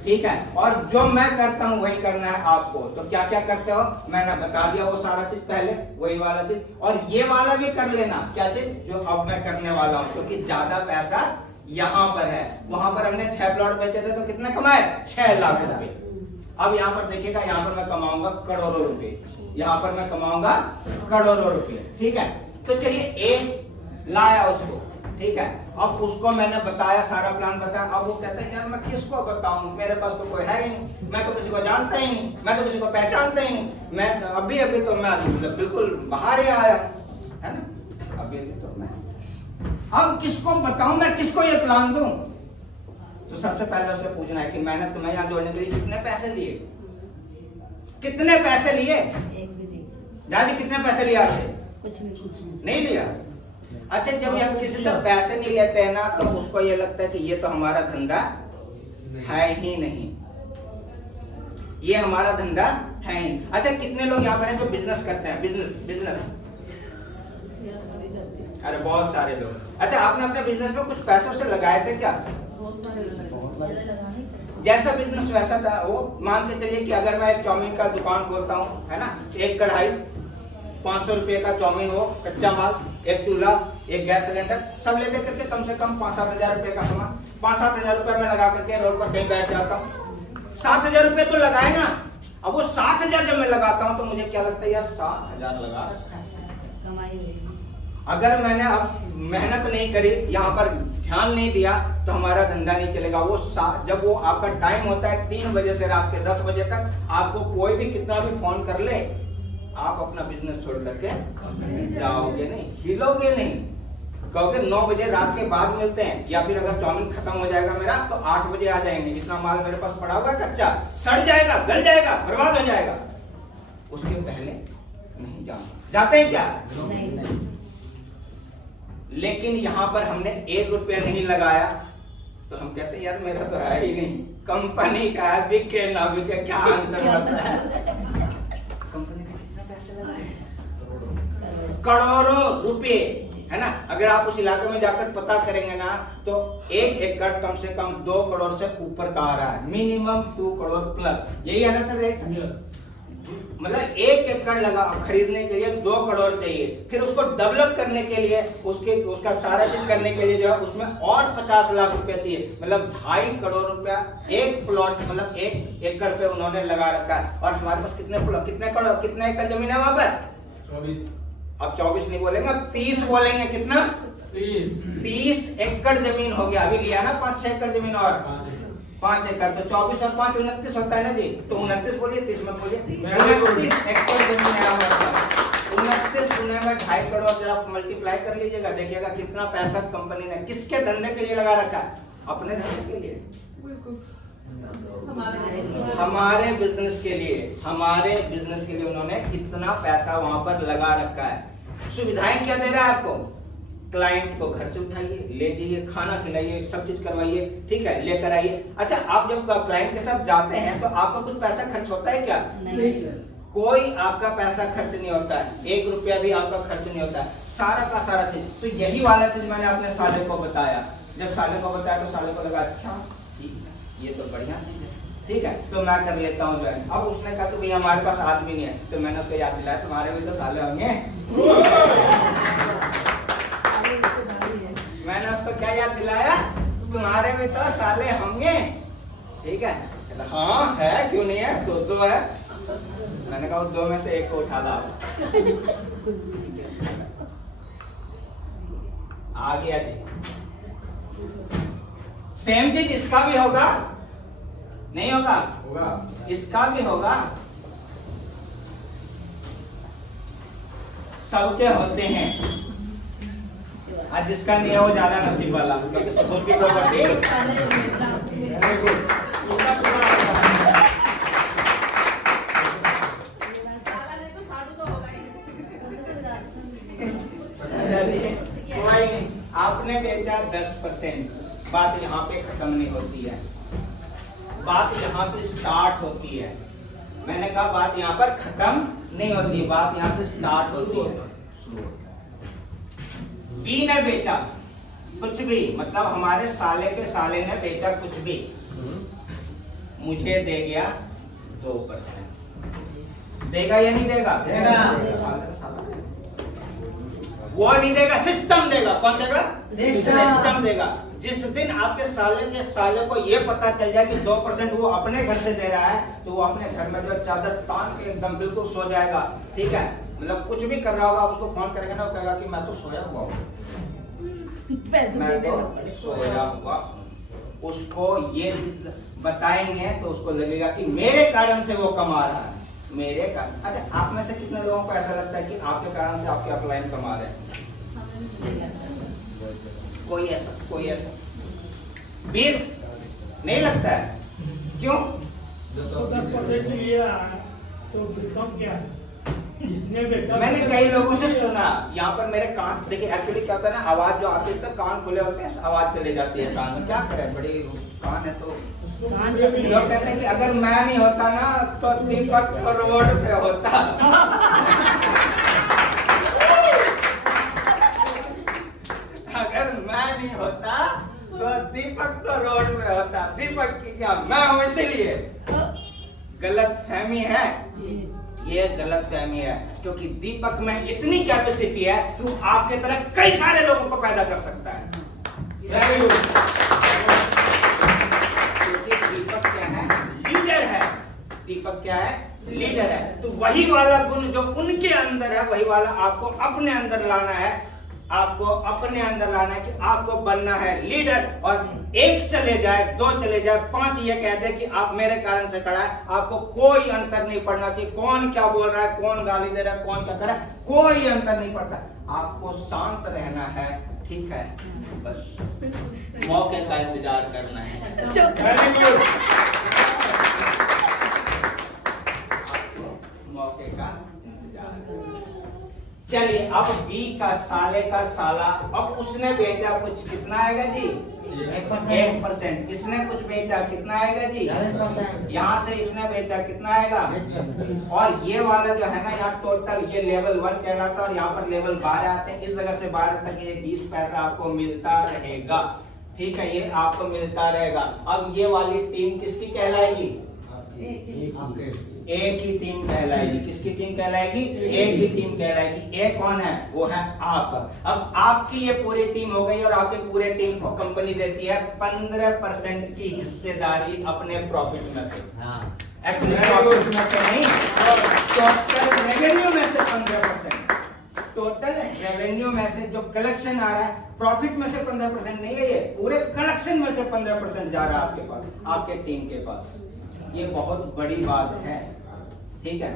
ठीक है। और जो मैं करता हूँ वही करना है आपको। तो क्या क्या करते हो मैंने बता दिया, वो सारा चीज पहले, वही वाला चीज, और ये वाला भी कर लेना, क्या चीज जो अब मैं करने वाला हूँ, क्योंकि ज्यादा पैसा यहाँ पर है। वहां पर हमने 6 प्लॉट बेचे थे तो कितने कमाए? 6 लाख रुपए। अब यहाँ पर देखिएगा, यहाँ पर मैं कमाऊंगा करोड़ों रुपए, यहाँ पर मैं कमाऊंगा करोड़ों रुपए, ठीक है। तो चलिए ए लाया उसको, ठीक है। अब उसको मैंने बताया, सारा प्लान बताया। अब वो कहता है यार मैं किसको बताऊं, मेरे पास तो कोई है ही नहीं, मैं तो किसी को जानता ही नहीं, मैं तो किसी को पहचानता ही नहीं, मैं अभी अभी तो मैं बिल्कुल बाहर ही आया, है ना, अभी अभी तो मैं, अब किसको बताऊं, मैं किसको ये प्लान दूं? तो सबसे पहले उससे पूछना है कि मैंने तुम्हें यहाँ जोड़ने के लिए कितने पैसे लिए, कितने पैसे लिए? एक भी नहीं, दादी कितने पैसे लिए आपसे? कुछ नहीं लिया। अच्छा, जब हम किसी से पैसे नहीं लेते हैं ना तो उसको ये लगता है कि ये तो हमारा धंधा है ही नहीं, ये हमारा धंधा है ही। अच्छा, कितने लोग यहाँ पर हैं जो बिजनेस करते हैं? बिजनेस अरे बहुत सारे लोग। अच्छा, आपने अपने बिजनेस में कुछ पैसों से लगाए थे क्या? जैसा बिजनेस वैसा था वो। मान के चलिए कि अगर मैं एक चाउमीन का दुकान खोलता हूँ, है ना, एक कढ़ाई, 500 रुपए का चाउमीन हो, कच्चा माल, एक चूल्हा, एक गैस सिलेंडर, सब लेके करके कम से कम 5-7 हजार रुपए का सामान, 5-7 हजार रुपए में लगा करके रोड पर कहीं बैठ जाता हूँ। 7 हजार रुपए तो लगाए ना। अब वो 7 हजार जब मैं लगाता हूँ तो मुझे क्या लगता है यार 7 हजार लगा रखा है, कमाई हुई। अगर मैंने अब मेहनत नहीं करी, यहाँ पर ध्यान नहीं दिया, तो हमारा धंधा नहीं चलेगा। वो जब वो आपका टाइम होता है 3 बजे से रात के 10 बजे तक, आपको कोई भी कितना भी फोन कर ले, आप अपना बिजनेस छोड़ करके जाओगे नहीं, हिलोगे नहीं, कहोगे 9 बजे रात के बाद मिलते हैं, या फिर अगर चाउमीन खत्म हो जाएगा मेरा तो 8 बजे आ जाएंगे, इतना माल मेरे पास पड़ा हुआ है कच्चा, सड़ जाएगा, गल जाएगा, बर्बाद हो जाएगा, उसके पहले नहीं जाते हैं क्या? नहीं। लेकिन यहाँ पर हमने 1 रुपया नहीं लगाया तो हम कहते हैं यार मेरा तो है ही नहीं, कंपनी का है, बिके ना बिके क्या अंतर होता है? कंपनी का कितना पैसे लगते हैं? करोड़ों रुपए, है ना। अगर आप उस इलाके में जाकर पता करेंगे ना, तो 1 एकड़ कम से कम 2 करोड़ से ऊपर का आ रहा है, मिनिमम 2 करोड़ प्लस, यही है ना सर रेट? मतलब 1 एकड़ लगा खरीदने के लिए 2 करोड़ चाहिए, फिर उसको डेवलप करने के लिए, उसका सारा चीज करने के लिए जो है उसमें और 50 लाख रुपया चाहिए, मतलब 2.5 करोड़ रुपया एक प्लॉट, मतलब 1 एकड़ पे उन्होंने लगा रखा है। और हमारे पास कितने एकड़ जमीन है वहां पर? 24। अब 24 नहीं बोलेंगे, अब 30 बोलेंगे। कितना? 30 एकड़ जमीन हो गया। अभी लिया ना 5-6 एकड़ जमीन और 5 एकड़, तो 24 और 5 29 होता है ना जी। तो 29 बोलिए, 30 मत बोलिए। 29 एकड़ जमीन है हमारे पास। 29 गुने में 2.5 करोड़, जरा आप मल्टीप्लाई कर लीजिएगा, देखिएगा कितना पैसा कंपनी ने किसके धंधे के लिए लगा रखा है? अपने धंधे के लिए, हमारे बिजनेस के लिए, हमारे बिजनेस के लिए उन्होंने कितना पैसा वहां पर लगा रखा है। सुविधाएं क्या दे रहा है आपको? क्लाइंट को घर से उठाइए, ले जाइए, खाना खिलाइए, सब चीज करवाइए, ठीक है, लेकर आइए। अच्छा, आप जब क्लाइंट के साथ जाते हैं तो आपका कुछ पैसा खर्च होता है क्या? नहीं सर, कोई आपका पैसा खर्च नहीं होता है, 1 रुपया भी आपका खर्च नहीं होता है, सारा का सारा चीज। तो यही वाला चीज मैंने अपने साले को बताया। जब साले को बताया तो साले को लगा अच्छा ठीक है, ये तो बढ़िया चीज है, ठीक है, तो मैं कर लेता हूँ ज्वाइन। अब उसने कहा तो भैया हमारे पास आदमी नहीं है, तो मैंने उसको याद दिलाया तुम्हारे भी तो साले होंगे। मैंने उसको क्या याद दिलाया? तुम्हारे भी तो साले होंगे, ठीक है। कहता हाँ है, क्यों नहीं है, 2 है। मैंने कहा 2 में से 1 को उठा ला। आ गया जी। सेम चीज इसका भी होगा, नहीं होगा? इसका भी होगा, सबके होते हैं। आज जिसका नहीं है वो ज्यादा नसीब वाला, क्योंकि सबूत की प्रॉपर्टी। कोई नहीं, आपने बेचा 10%, बात यहाँ पे खत्म नहीं होती है, बात यहाँ से स्टार्ट होती है। मैंने कहा बात यहाँ पर खत्म नहीं होती, बात यहाँ से स्टार्ट होती है। बी ने बेचा कुछ भी, मतलब हमारे साले के साले ने बेचा कुछ भी, मुझे दे गया 2%। देगा या नहीं देगा? वो नहीं देगा, सिस्टम देगा। कौन देगा? सिस्टम देगा। जिस दिन आपके साले को ये पता चल जाए कि 2% वो अपने घर से दे रहा है, तो वो अपने घर में जो चादर तान के एकदम बिल्कुल सो जाएगा, ठीक है। मतलब कुछ भी कर रहा होगा, उसको फोन करेगा ना, वो कहेगा कि मैं तो सोया हुआ हूँ, मैं तो सोया हुआ। उसको ये बताएंगे तो उसको लगेगा कि मेरे कारण से वो कमा रहा है, मेरे कारण। अच्छा, आप में से कितने लोगों को ऐसा लगता है कि आपके कारण से आपके अपलाइन कमा रहे हैं? कोई ऐसा वीर नहीं लगता है? क्यों? 10% लिया तो कम क्या है? मैंने कई लोगों से सुना, यहाँ पर मेरे कान, देखिए एक्चुअली क्या होता है ना, आवाज जो आती है तो कान खुले होते हैं, आवाज चली जाती है कान में, क्या करें, बड़ी कान है तो लोग कहते हैं कि अगर मैं नहीं होता ना तो दीपक तो रोड पे होता। अगर मैं नहीं होता तो दीपक तो रोड पे होता। दीपक की क्या, मैं हूं इसीलिए। गलत फहमी है, ये गलत फहमी है, क्योंकि दीपक में इतनी कैपेसिटी है कि वो आपके तरह कई सारे लोगों को पैदा कर सकता है। दीपक क्या है? लीडर है। दीपक क्या है? लीडर है। तो वही वाला गुण जो उनके अंदर है, वही वाला आपको अपने अंदर लाना है। आपको अपने अंदर लाना है कि आपको बनना है लीडर। और एक चले जाए, दो चले जाए, 5 ये कह दे कि आप मेरे कारण से खड़ा है, आपको कोई अंतर नहीं पड़ना चाहिए। कौन क्या बोल रहा है, कौन गाली दे रहा है, कौन क्या कर रहा है, कोई अंतर नहीं पड़ता। आपको शांत रहना है, ठीक है, बस मौके का इंतजार करना है। मौके का इंतजार। चलिए, अब बी का साले का साला, अब उसने बेचा कुछ, कितना आएगा जी? 1%। इसने कुछ बेचा, कितना आएगा जी? 40%। यहाँ से इसने बेचा, कितना आएगा? और ये वाला जो है ना, यहाँ टोटल ये लेवल 1 कहलाता है और यहाँ पर लेवल 12 आते हैं। इस जगह से 12 तक ये 20 पैसा आपको मिलता रहेगा, ठीक है, ये आपको मिलता रहेगा। अब ये वाली टीम किसकी कहलाएगी? एक ही टीम कहलाएगी। किसकी टीम कहलाएगी? एक ही टीम कहलाएगी। ए कौन है? वो है आप। अब आपकी ये पूरी टीम हो गई और आपके पूरे टीम को कंपनी देती है 15% की हिस्सेदारी अपने प्रॉफिट में से। अपने प्रॉफिट में से नहीं, टोटल रेवेन्यू में से 15%। टोटल रेवेन्यू में से जो कलेक्शन आ रहा है, प्रॉफिट में से 15% नहीं है, ये पूरे कलेक्शन में से 15% जा रहा है आपके पास, आपके टीम के पास। ये बहुत बड़ी बात है, ठीक है।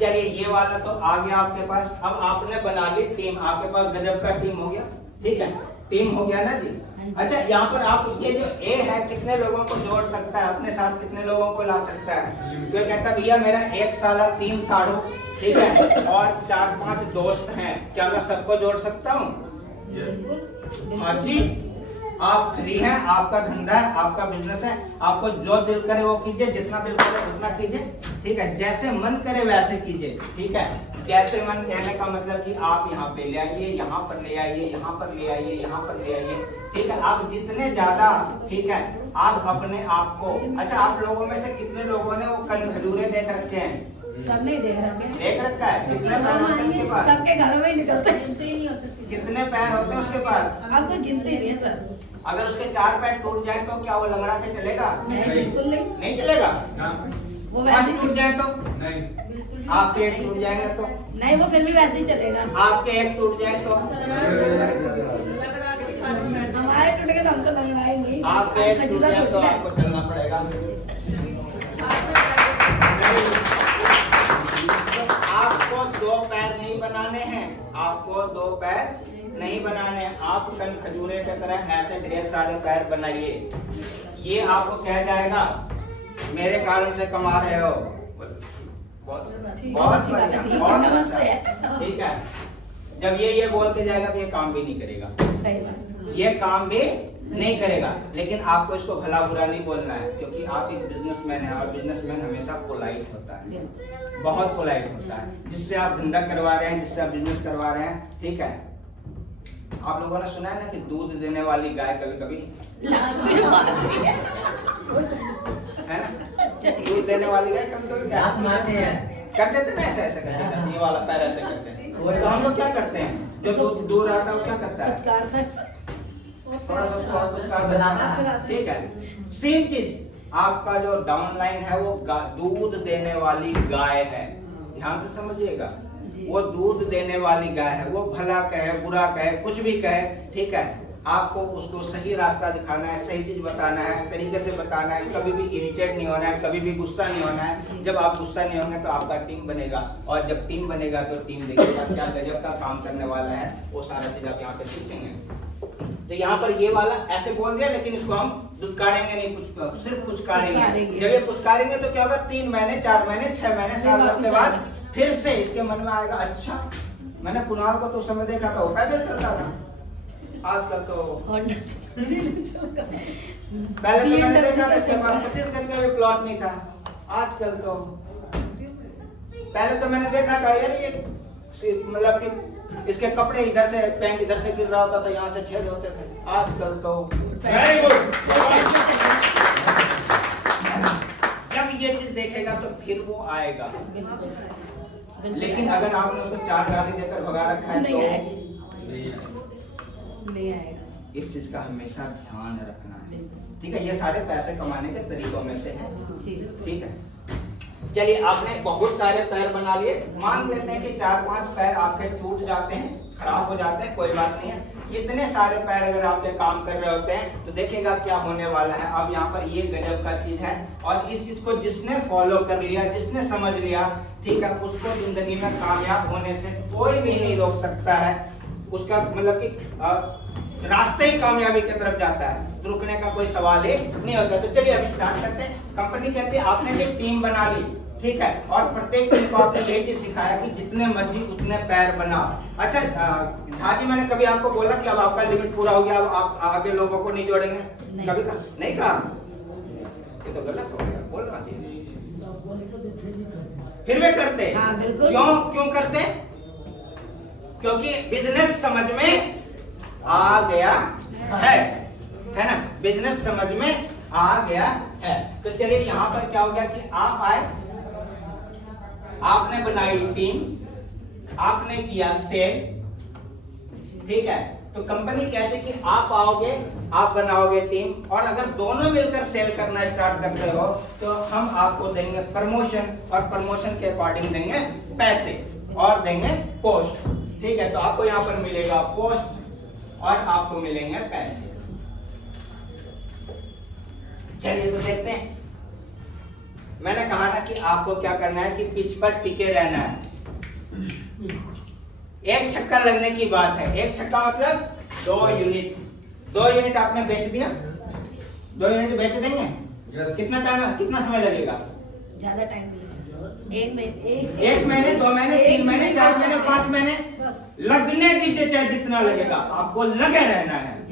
चलिए, ये वाला तो आ गया आपके पास। अब आपने बना ली टीम, आपके पास गजब का टीम हो गया, ठीक है, टीम हो गया ना जी। अच्छा, यहाँ पर आप ये जो ए है, कितने लोगों को जोड़ सकता है अपने साथ, कितने लोगों को ला सकता है? तो कहता है भैया मेरा 1 साला 3 साढ़ू, ठीक है, और 4-5 दोस्त हैं, क्या मैं सबको जोड़ सकता हूँ? हाँ जी, आप फ्री हैं, आपका धंधा है, आपका बिजनेस है, आपको जो दिल करे वो कीजिए, जितना दिल करे उतना कीजिए, ठीक है, जैसे मन करे वैसे कीजिए, ठीक है। जैसे मन कहने का मतलब कि आप यहाँ पे ले आइए, यहाँ पर ले आइए, यहाँ पर ले आइए, यहाँ पर ले आइए, ठीक है। आप जितने ज्यादा, ठीक है, आप अपने आप को, अच्छा, आप लोगों में से कितने लोगों ने वो कन खजूरे देख रखे हैं? सब नहीं देख रखे, देख रखा है। कितने पैर होते हैं उसके पास? सबके घरों में ही निकलते हैं। कितने पैर होते हैं उसके पास? आपको गिनती नहीं है सर। अगर उसके 4 पैर टूट जाए तो क्या वो लंगड़ा के चलेगा? नहीं, बिल्कुल नहीं। नहीं चलेगा। वो वैसे ही टूट जाए तो नहीं, आपके एक टूट जाएगा तो नहीं, वो फिर भी वैसे ही चलेगा। आपके एक टूट जाए तो हमारे टूट गए तो हमको लगना ही नहीं। आपके एक टूट जाए तो आपको चलना पड़ेगा। आपको 2 पैर नहीं बनाने हैं, आपको 2 पैर नहीं बनाने हैं। आप कन खजूरे की तरह ऐसे ढेर सारे पैर बनाइए। ये आपको कह जाएगा मेरे कारण से कमा रहे हो, बहुत अच्छी बात है, ठीक है, बहुत नमस्ते। अच्छा, ठीक है। जब ये बोल के जाएगा तो ये काम भी नहीं करेगा, सही बात, ये काम भी नहीं करेगा। लेकिन आपको इसको भला बुरा नहीं बोलना है, क्योंकि आप एक बिजनेसमैन हैं और बिजनेसमैन हमेशा पोलाइट होता है, बहुत पोलाइट होता है। जिससे आप धंधा करवा रहे हैं, जिससे आप बिजनेस करवा रहे हैं, ठीक है। आप लोगों ने सुना है ना कि दूध देने वाली गाय कभी कभी है ना, दूध देने वाली गाय कभी कभी क्या मारते हैं, कर देते ना, ऐसा ऐसा करते हैं, ये वाला पैर ऐसे करते हैं। तो हम लोग क्या करते हैं, जो दूध दूर आता है वो क्या करता है, थोड़ा सा कुछ, ठीक है। सेम चीज आपका जो डाउन लाइन है वो दूध देने वाली गाय है, ध्यान से समझिएगा। वो दूध देने वाली गाय है, वो भला कहे बुरा कहे कुछ भी कहे, ठीक है, आपको उसको सही रास्ता दिखाना है, सही चीज बताना है, तरीके से बताना है, कभी भी इरिटेट नहीं होना है, कभी भी गुस्सा नहीं होना है। जब आप गुस्सा नहीं होंगे तो आपका टीम बनेगा, और जब टीम बनेगा तो टीम देखेगा क्या गजब का काम करने वाला है, वो सारा चीज आप यहाँ पे सीखेंगे। तो यहाँ पर ये वाला ऐसे बोल दिया, लेकिन इसको हम दुत्कारेंगे नहीं, सिर्फ पुचकारेंगे। जब ये पुचकारेंगे तो क्या होगा, 3 महीने 4 महीने 6 महीने साल के बाद फिर से इसके मन में आएगा, अच्छा मैंने कुणाल को तो समय देखा था वो पैदल चलता था, आजकल तो पहले तो मैंने देखा था इसके पास 25 गज का भी प्लॉट नहीं था, आजकल तो पहले तो मैंने देखा था यार ये मतलब कि इसके कपड़े इधर से पैंट इधर से गिर रहा होता था, यहाँ से छेद होते थे, आजकल तो जब ये चीज देखेगा तो फिर वो आएगा। लेकिन अगर आपने उसको 4 गाली देकर भगा रखा है तो नहीं आएगा। इस चीज का हमेशा ध्यान रखना है, ठीक है। ये सारे पैसे कमाने के तरीकों में से है, ठीक है। चलिए, आपने बहुत सारे पैर बना लिए, मान लेते हैं कि 4-5 पैर आपके टूट जाते हैं, खराब हो जाते हैं, कोई बात नहीं है। इतने सारे पैर अगर आप पे काम कर रहे होते हैं तो देखिएगा क्या होने वाला है। अब यहाँ पर ये गजब का चीज है, और इस चीज को जिसने फॉलो कर लिया, जिसने समझ लिया, ठीक है, उसको जिंदगी में कामयाब होने से कोई भी नहीं रोक सकता है। उसका मतलब कि रास्ते ही कामयाबी की तरफ जाता है, तो रुकने का कोई सवाल ही नहीं होता। तो चलिए अभी स्टार्ट करते हैं। कंपनी कहती है आपने एक टीम बना ली, ठीक है, और प्रत्येक टीम को आपने यही चीज सिखाया कि जितने मर्जी उतने पैर बनाओ। अच्छा हाँ जी, मैंने कभी आपको बोला कि अब आपका लिमिट पूरा हो गया, अब आप आगे लोगों को नहीं जोड़ेंगे? कभी कहा नहीं कहा? ये तो गलत हो गया, बोलना चाहिए। फिर वे करते? हाँ, बिल्कुल। क्यों करते? क्योंकि बिजनेस समझ में आ गया है ना, बिजनेस समझ में आ गया है। तो चलिए यहाँ पर क्या हो गया कि आप आए, आपने बनाई टीम, आपने किया सेल, ठीक है। तो कंपनी कहती कि आप आओगे, आप बनाओगे टीम, और अगर दोनों मिलकर सेल करना स्टार्ट करते हो तो हम आपको देंगे प्रमोशन, और प्रमोशन के अकॉर्डिंग देंगे पैसे और देंगे पोस्ट, ठीक है। तो आपको यहाँ पर मिलेगा पोस्ट और आपको मिलेंगे पैसे। चलिए तो देखते हैं। मैंने कहा ना कि आपको क्या करना है कि पिच पर टिके रहना है। एक छक्का लगने की बात है। एक छक्का मतलब 2 यूनिट। 2 यूनिट आपने बेच दिया, 2 यूनिट बेच देंगे। कितना टाइम, कितना समय लगेगा? ज्यादा टाइम नहीं, 1 महीने, 1 महीने, 2 महीने, 3 महीने, 4 महीने, 5 महीने, बस लगने दीजिए, चाहे जितना लगेगा, आपको लगे रहना है।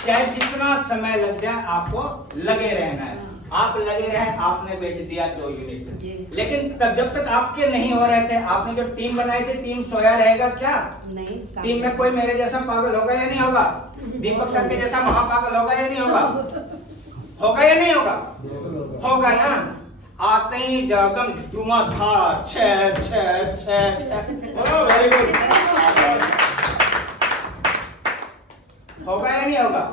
चाहे जितना समय लग जाए आपको लगे रहना है। आप लगे रहे, आपने बेच दिया 2 यूनिट, लेकिन तब जब तक आपके नहीं हो रहे थे, आपने जो टीम बनाई थी, टीम सोया रहेगा क्या? नहीं। टीम में कोई मेरे जैसा पागल होगा या नहीं होगा? दीपक सर के जैसा महापागल होगा या नहीं होगा? होगा या नहीं होगा? होगा ना। आते ही जगम धुआंधार, छह छह छह, वेरी गुड, होगा या नहीं होगा?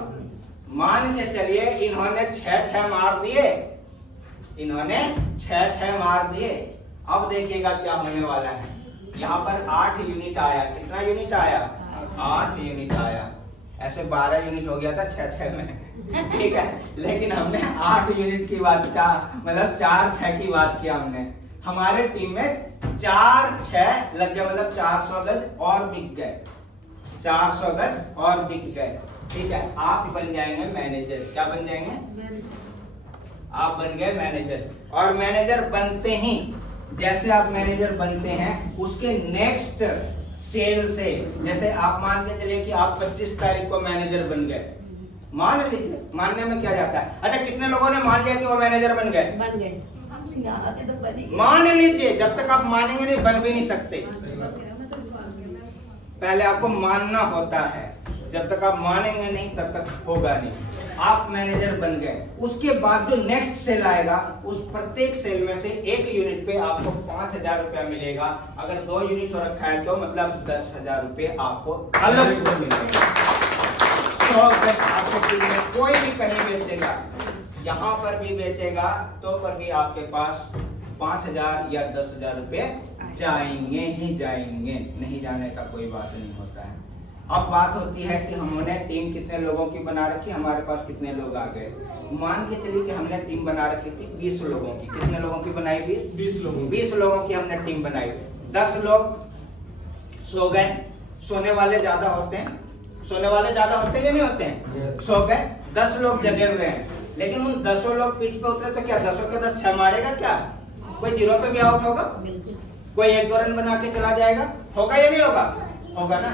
मान के चलिए इन्होंने 6 मार दिए, इन्होंने 6 मार दिए। अब देखिएगा क्या होने वाला है। यहाँ पर 8 यूनिट आया। कितना यूनिट आया? 8 यूनिट आया। ऐसे 12 यूनिट हो गया था 6 में, ठीक है, लेकिन हमने 8 यूनिट की बात, मतलब 4-6 की बात किया हमने। हमारे टीम में 4-6 लग गया, मतलब 400 गज और बिक गए, 400 गज और बिक गए, ठीक है। आप बन जाएंगे मैनेजर। क्या बन जाएंगे? आप बन गए मैनेजर। और मैनेजर बनते ही, जैसे आप मैनेजर बनते हैं, उसके नेक्स्ट सेल से, जैसे आप मान के चलिए कि आप 25 तारीख को मैनेजर बन गए, मान लीजिए, मानने में क्या जाता है। अच्छा कितने लोगों ने मान लिया कि वो मैनेजर बन गए? बन गए, तो बन ही गए। मान लीजिए, जब तक आप मानेंगे नहीं बन भी नहीं सकते। पहले आपको मानना होता है, जब तक आप मानेंगे नहीं तब तक होगा नहीं। आप मैनेजर बन गए, उसके बाद जो नेक्स्ट सेल आएगा, उस प्रत्येक सेल में से 1 यूनिट पे आपको 5000 रुपया मिलेगा। अगर 2 यूनिट हो रखा है तो मतलब 10,000 रुपये आपको अलग से मिलेगा। तो आपके टीम में कोई भी कहीं बेचेगा, यहाँ पर भी बेचेगा, तो पर भी आपके पास 5000 या 10,000 रुपये जाएंगे ही जाएंगे, नहीं जाने का कोई बात नहीं होता है। अब बात होती है कि हमने टीम कितने लोगों की बना रखी, हमारे पास कितने लोग आ गए। मान के चलिए कि हमने टीम बना रखी थी 20 लोगों की। कितने लोगों की बनाई? 20 लोगों की हमने टीम बनाई। 10 लोग सो गए, सोने वाले ज्यादा होते हैं, सोने वाले ज्यादा होते हैं या नहीं होते हैं? सो गए। 10 लोग जगे हुए हैं, लेकिन उन 10 लोग पिच पे उतरे तो क्या 10 के 10 6 मारेगा? क्या कोई 0 पे भी आउट होगा? कोई 1-2 रन बना के चला जाएगा? होगा या नहीं होगा? होगा ना।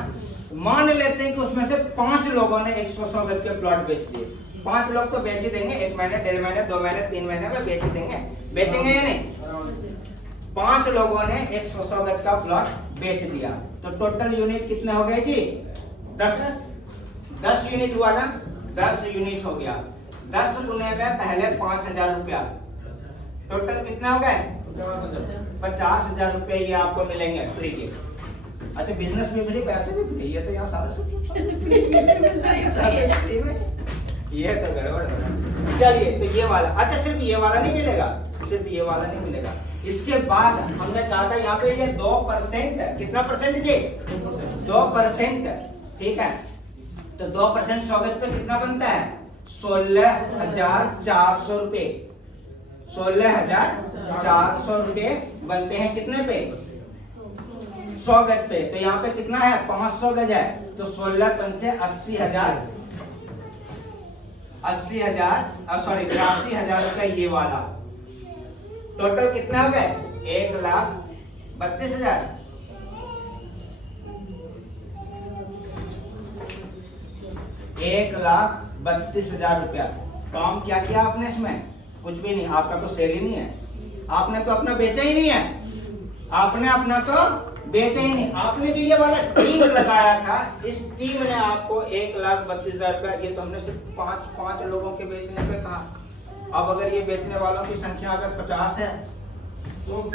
मान लेते हैं कि उसमें से 5 लोगों ने 100 गज के प्लॉट बेच दिए। 5 लोग तो बेच ही देंगे, 1 महीने, 1.5 महीने, 2 महीने, 3 महीने में बेच ही देंगे। बेचेंगे या नहीं? 5 लोगों ने 100 गज का प्लॉट बेच दिया, तो टोटल यूनिट कितने हो गए जी? 10 यूनिट हुआ ना। 10 यूनिट हो गया। 10 गुने में पहले 5000 रुपया, टोटल कितने हो गए? 50,000 रुपये ये आपको मिलेंगे फ्री के। अच्छा बिजनेस भी फ्री, पैसे भी फ्री, ये तो यहाँ सारा सब ये तो गड़बड़ है। चलिए तो ये वाला, अच्छा सिर्फ ये वाला नहीं मिलेगा, सिर्फ ये वाला नहीं मिलेगा। इसके बाद हमने कहा था यहाँ पे ये 2%, कितना परसेंट जी? 2%, ठीक है। तो 2% 100 गज पे कितना बनता है? 16,400 रुपए। 16,400 रुपए बनते हैं कितने पे? 100 गज पे। तो यहाँ पे कितना है? 500 गज है, तो 16 पंचे 80,000, 83,000 रुपए ये वाला। टोटल कितना हो गए? 1,32,000। ₹1,32,000 रुपया। काम क्या किया आपने इसमें? कुछ भी नहीं, आपका तो सेल ही नहीं है, आपने तो अपना बेचा ही नहीं है, आपने अपना तो बेचा ही नहीं। आपने जो ये वाला टीम लगाया था, इस टीम ने आपको 1,32,000 रुपया, ये तो हमने सिर्फ 5 लोगों के बेचने पे कहा। अब अगर ये बेचने वालों की संख्या अगर 50 है तो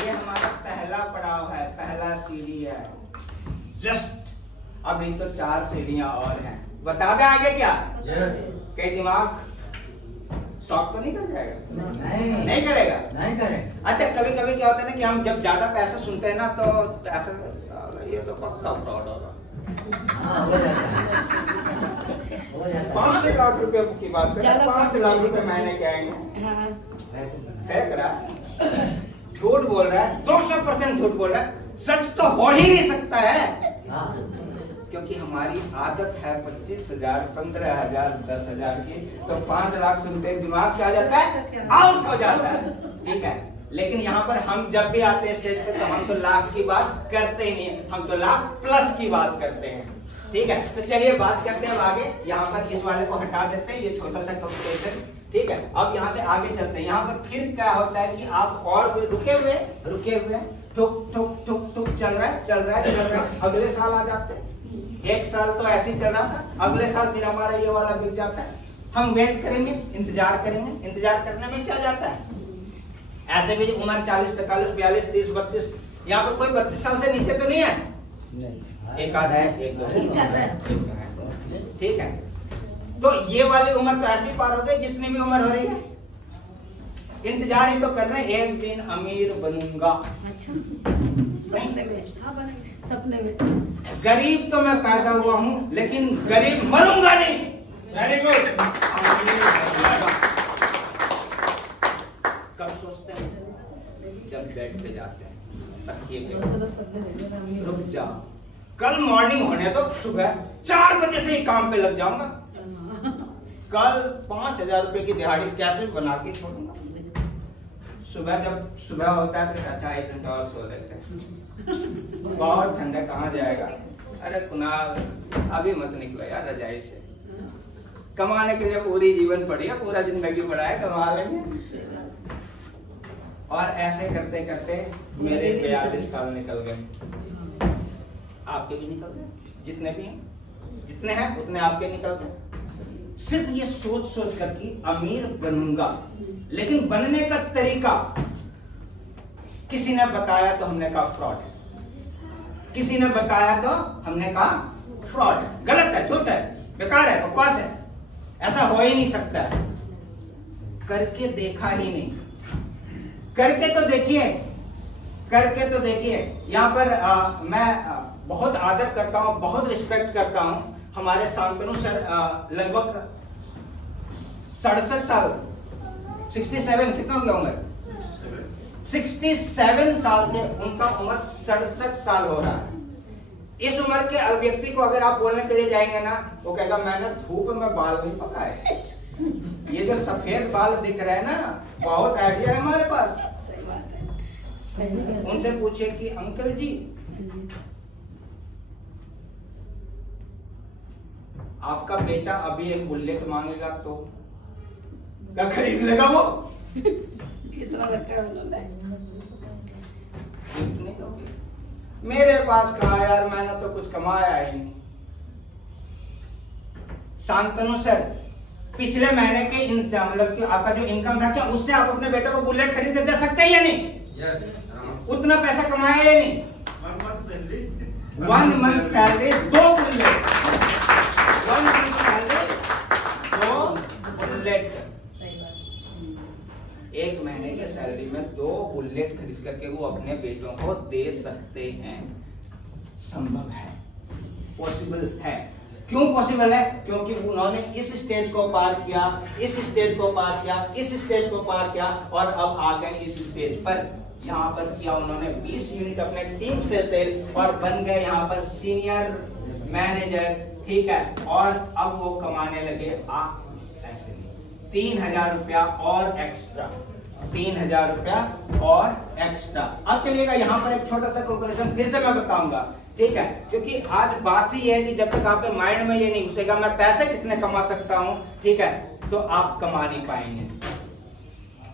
ये हमारा पहला पड़ाव है, पहला सीढ़ी है। जस्ट अभी तो 4 सीढ़ियां और हैं। बता दें आगे क्या? कई दिमाग शॉक तो नहीं कर जाएगा? नहीं करेगा? नहीं करेगा। अच्छा, कभी कभी क्या होता है ना कि हम जब ज्यादा पैसा सुनते हैं ना तो ऐसा, ये तो पक्का फ्रॉड होगा। 5 लाख रुपए की बात करें, 5 लाख रुपए महीने के आएंगे, फेंक रहा है, झूठ बोल रहा है, 200% झूठ बोल रहा है। सच तो हो ही नहीं सकता है, क्योंकि हमारी आदत है 25,000, 15,000, 10,000 की। तो 5 लाख सुनते दिमाग क्या जाता है? आउट हो जाता है, ठीक है। लेकिन यहाँ पर हम जब भी आते हैं स्टेज पे तो हम तो लाख की बात करते ही नहीं, हम तो लाख प्लस की बात करते हैं, ठीक है। तो चलिए बात करते हैं आगे। यहाँ पर इस वाले को हटा देते हैं, ये छोटा सा कंपटीशन, ठीक है। अब यहाँ से आगे चलते हैं। यहाँ पर फिर क्या होता है कि आप और भी रुके हुए ठुक ठुक ठुक ठुक चल रहा है। अगले साल आ जाते हैं, 1 साल तो ऐसे ही चल रहा था, अगले साल फिर हमारा ये वाला बिक जाता है। हम वेट करेंगे, इंतजार करेंगे, इंतजार करने में क्या जाता है? ऐसे भी उम्र 40, 45, 42, 30, 32, यहाँ पर कोई 32 साल से नीचे तो नहीं है? नहीं, एक आधा है, एक दो है, ठीक है। तो ये वाली उम्र तो ऐसी पार हो गई, जितनी भी उम्र हो रही है इंतजार ही तो कर रहे हैं, एक दिन अमीर बनूंगा। अच्छा, सपने में, हाँ बनेंगे, सपने में। गरीब तो मैं पैदा हुआ हूँ, लेकिन गरीब मरूंगा नहीं। Very good. कब सोचते हैं? जब बेड पे जाते हैं, तकिए पे, रुक जाओ, कल मॉर्निंग होने तो सुबह 4 बजे से ही काम पे लग जाऊंगा, कल 5,000 रुपए की दिहाड़ी कैसे बना के छोड़ूंगा। सुबह जब सुबह होता है तो अच्छा 1 घंटा और सो लेते हैं, बहुत ठंडा, कहाँ जाएगा? अरे कुणाल अभी मत निकलो यार रजाई से, कमाने के लिए पूरी जीवन पड़ी है, पूरा जिंदगी पड़ा है, कमा लेंगे। और ऐसे करते करते मेरे 42 साल निकल गए, आपके भी निकल गए, जितने हैं उतने आपके निकल गए। सिर्फ ये सोच सोच कर कि अमीर बनूंगा, लेकिन बनने का तरीका किसी ने बताया तो हमने कहा फ्रॉड है, किसी ने बताया तो हमने कहा फ्रॉड है, गलत है, झूठ है, बेकार है, बकवास है, ऐसा हो ही नहीं सकता है। करके देखा ही नहीं, करके तो देखिए, करके तो देखिए। यहाँ पर मैं बहुत आदर करता हूँ, बहुत रिस्पेक्ट करता हूँ हमारे शांतनु सर, लगभग 67 साल, 67 कितना हो गया उम्र? 67 साल के, उनका उम्र 67 साल हो रहा है। इस उम्र के व्यक्ति को अगर आप बोलने के लिए जाएंगे ना, वो कहेगा मैंने धूप में बाल नहीं पकाए, ये जो सफेद बाल दिख रहे हैं ना, बहुत आइडिया है हमारे पास। सही बात है। उनसे पूछे कि अंकल जी आपका बेटा अभी एक बुलेट मांगेगा तो क्या खरीद लेगा वो? कितना लगता है उन्होंने? मेरे पास कहा यार, मैंने तो कुछ कमाया ही नहीं। शांतनु सर, पिछले महीने के मतलब कि आपका जो इनकम था, क्या उससे आप अपने बेटे को बुलेट खरीद दे सकते हैं या नहीं? उतना पैसा कमाया या नहीं? 1 month salary 2 bullet, 1 month salary 2 bullet. Salary में 2 बुलेट खरीद करके वो अपने बेटों को दे सकते हैं। संभव है, पॉसिबल है। क्यों पॉसिबल है? क्योंकि उन्होंने इस स्टेज को पार किया, इस स्टेज को पार किया, इस स्टेज को पार किया और अब आ गए इस स्टेज पर। यहाँ पर किया उन्होंने 20 यूनिट अपने टीम से सेल और बन गए यहाँ पर सीनियर मैनेजर, ठीक है। और अब वो कमाने लगे ऐसे 3000 रुपया और एक्स्ट्रा, 3000 रुपया और एक्स्ट्रा। अब चलिएगा यहाँ पर एक छोटा सा कैलकुलेशन फिर से मैं बताऊंगा, ठीक है, क्योंकि आज बात ही है कि जब तक आपके माइंड में ये नहीं घुसेगा मैं पैसे कितने कमा सकता हूं, ठीक है, तो आप कमा नहीं पाएंगे।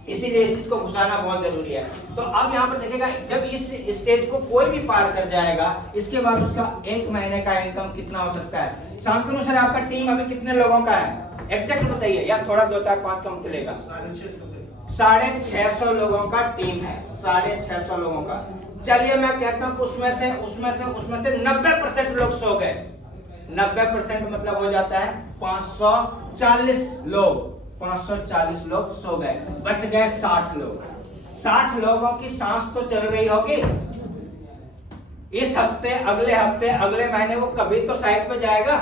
इसीलिए इस चीज को घुसाना बहुत जरूरी है। तो अब यहाँ पर देखिएगा, जब इस स्टेज को कोई भी पार कर जाएगा, इसके बाद उसका 1 महीने का इनकम कितना हो सकता है। शांतनु सर, आपका टीम अभी कितने लोगों का है? एग्जैक्ट बताइए, या थोड़ा 2 4 5 कम चलेगा? 650 लोगों का टीम है, 650 लोगों का। चलिए मैं कहता हूँ उसमें से 90% लोग सो गए। 90% मतलब हो जाता है 540 लोग, 540 लोग सो गए, बच गए 60 लोग। 60 लोगों की सांस तो चल रही होगी। इस हफ्ते, अगले हफ्ते, अगले महीने वो कभी तो साइट पे जाएगा,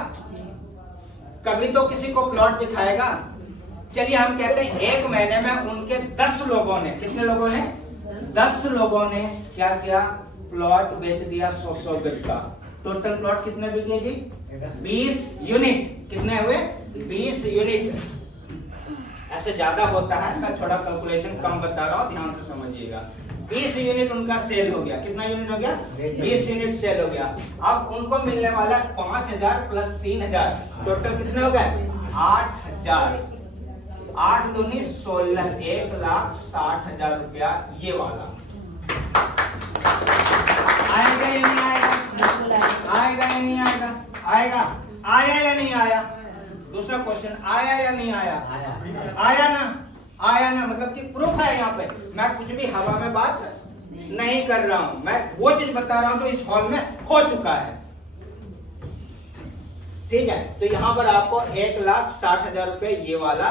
कभी तो किसी को प्लॉट दिखाएगा। चलिए हम कहते हैं 1 महीने में उनके 10 लोगों ने, कितने लोगों ने? 10 लोगों ने क्या किया? प्लॉट बेच दिया 100 गज का। टोटल प्लॉट कितने बिके जी? 20 यूनिट। कितने हुए? 20 यूनिट। ऐसे ज्यादा होता है, मैं थोड़ा कैलकुलेशन कम बता रहा हूँ, ध्यान से समझिएगा। 20 यूनिट उनका सेल हो गया। कितना यूनिट हो गया? 20 यूनिट सेल हो गया। अब उनको मिलने वाला 5000 प्लस 3000, टोटल कितने हो गए? 8000। 8 दूनी 16, 1,60,000 रुपया ये वाला। आएगा या नहीं आएगा? आएगा या नहीं आएगा? आएगा। आया या नहीं आया? दूसरा क्वेश्चन, आया या नहीं आया? आया ना? आया ना, मतलब कि प्रूफ है। यहाँ पे मैं कुछ भी हवा में बात नहीं कर रहा हूं, मैं वो चीज बता रहा हूं जो इस हॉल में हो चुका है, ठीक है। तो यहाँ पर आपको 1,60,000 रुपए ये वाला,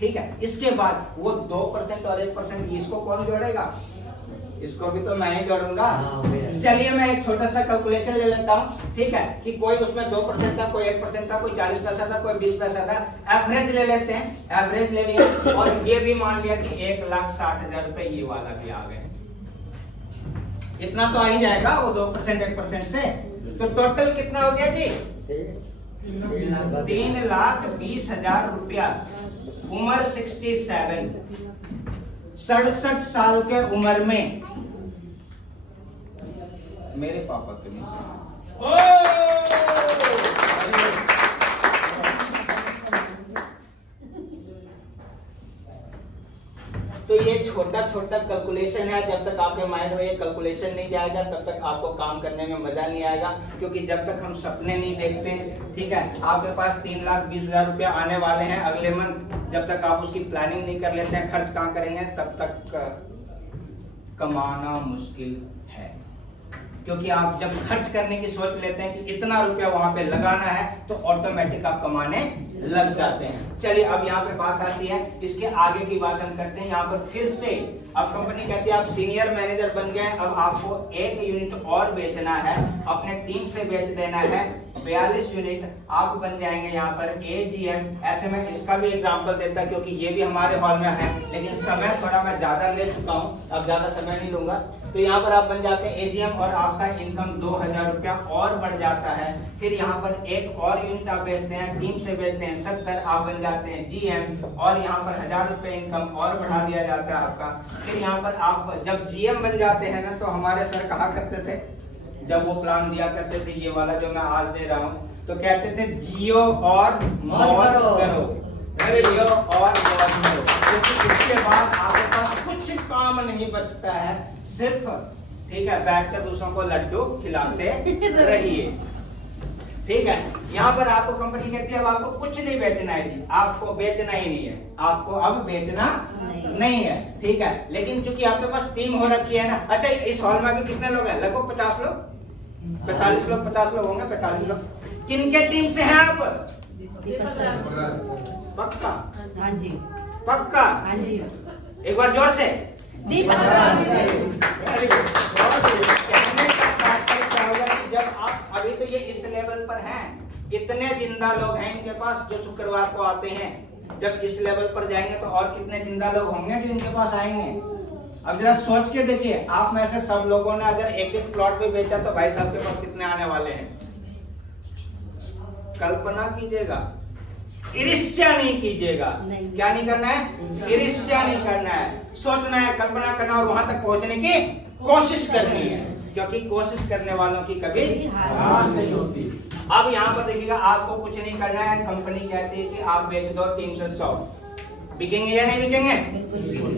ठीक है। इसके बाद वो 2% और 1% इसको कौन जोड़ेगा? इसको भी तो मैं ही जोड़ूंगा। चलिए मैं एक छोटा सा कैलकुलेशन ले लेता हूँ, ठीक है, कि कोई उसमें 2% था, कोई 1% था, कोई 40 पैसा था, कोई 20 पैसा था। एवरेज ले लेते हैं, एवरेज ले लिया और ये भी मान लिया कि 1,60,000 रुपए ये वाला भी आ गए। इतना तो आ ही जाएगा वो 2% 1% से। तो टोटल कितना हो गया जी? 3,20,000 रुपया। उम्र 67, 67 साल के उम्र में मेरे पापा के नहीं। तो ये छोटा छोटा कैलकुलेशन है। जब तक आपके माइंड में ये कैलकुलेशन नहीं जाएगा तब तक आपको काम करने में मजा नहीं आएगा, क्योंकि जब तक हम सपने नहीं देखते, ठीक है, आपके पास 3,20,000 रुपया आने वाले हैं अगले मंथ, जब तक आप उसकी प्लानिंग नहीं कर लेते हैं खर्च कहाँ करेंगे, तब तक कमाना मुश्किल है। क्योंकि आप जब खर्च करने की सोच लेते हैं कि इतना रुपया वहां पे लगाना है तो ऑटोमेटिक आप कमाने लग जाते हैं। चलिए अब यहाँ पे बात आती है, इसके आगे की बात हम करते हैं। यहाँ पर फिर से अब कंपनी कहती है आप सीनियर मैनेजर बन गए, अब आपको 1 यूनिट और बेचना है, अपने टीम से बेच देना है 42 यूनिट, आप बन जाएंगे यहाँ पर AGM। ऐसे में इसका भी एग्जांपल देता क्योंकि ये भी हमारे हॉल में है, लेकिन समय थोड़ा मैं ज्यादा ले चुका हूँ, अब ज्यादा समय नहीं लूंगा। तो यहाँ पर आप बन जाते हैं AGM और आपका इनकम 2,000 रुपया और बढ़ जाता है। फिर यहाँ पर 1 और यूनिट आप बेचते हैं, टीम से बेचते हैं 70, आप बन जाते हैं GM और यहाँ पर 1,000 रुपए इनकम और बढ़ा दिया जाता है आपका। फिर यहाँ पर आप जब GM बन जाते हैं ना, तो हमारे सर कहा करते थे, जब वो प्लान दिया करते थे ये वाला जो मैं आज दे रहा हूँ, तो कहते थे जियो और मौज करो, जियो और मौज करो, क्योंकि इसके बाद आपके पास कुछ काम नहीं बचता है, सिर्फ, ठीक है, बैठकर दूसरों को लड्डू खिलाते रहिए, ठीक है। यहाँ पर आपको कंपनी कहती है अब आपको कुछ नहीं बेचना है जी, आपको बेचना ही नहीं है, आपको अब बेचना नहीं है, ठीक है। लेकिन चूंकि आपके पास टीम हो रखी है ना, अच्छा इस हॉल में भी कितने लोग हैं? लगभग 50 लोग, 45 लोग, 50 लोग होंगे, 45 लोग। किनके टीम से हैं आप? पक्का? हाँ जी, पक्का? हाँ जी। एक बार जोर से। दीपक वेरी गुड, बहुत बढ़िया। कहने का तात्पर्य क्या होगा कि जब आप अभी तो ये इस लेवल पर हैं, इतने जिंदा लोग हैं इनके पास जो शुक्रवार को आते हैं, जब इस लेवल पर जाएंगे तो और कितने जिंदा लोग होंगे जो इनके पास आएंगे। अब जरा सोच के देखिए, आप में से सब लोगों ने अगर एक एक प्लॉट भी बेचा तो भाई साहब के पास कितने आने वाले हैं। कल्पना कीजिएगा, ईर्ष्या नहीं कीजिएगा। नहीं। क्या नहीं करना है? ईर्ष्या नहीं करना है, सोचना है, कल्पना करना और वहां तक पहुंचने की कोशिश करनी है, क्योंकि कोशिश करने वालों की कभी हार नहीं होती। अब यहाँ पर देखिएगा, आपको कुछ नहीं करना है। कंपनी कहती है कि आप बेच दो 300, बिकेंगे या नहीं बिकेंगे? बिल्कुल।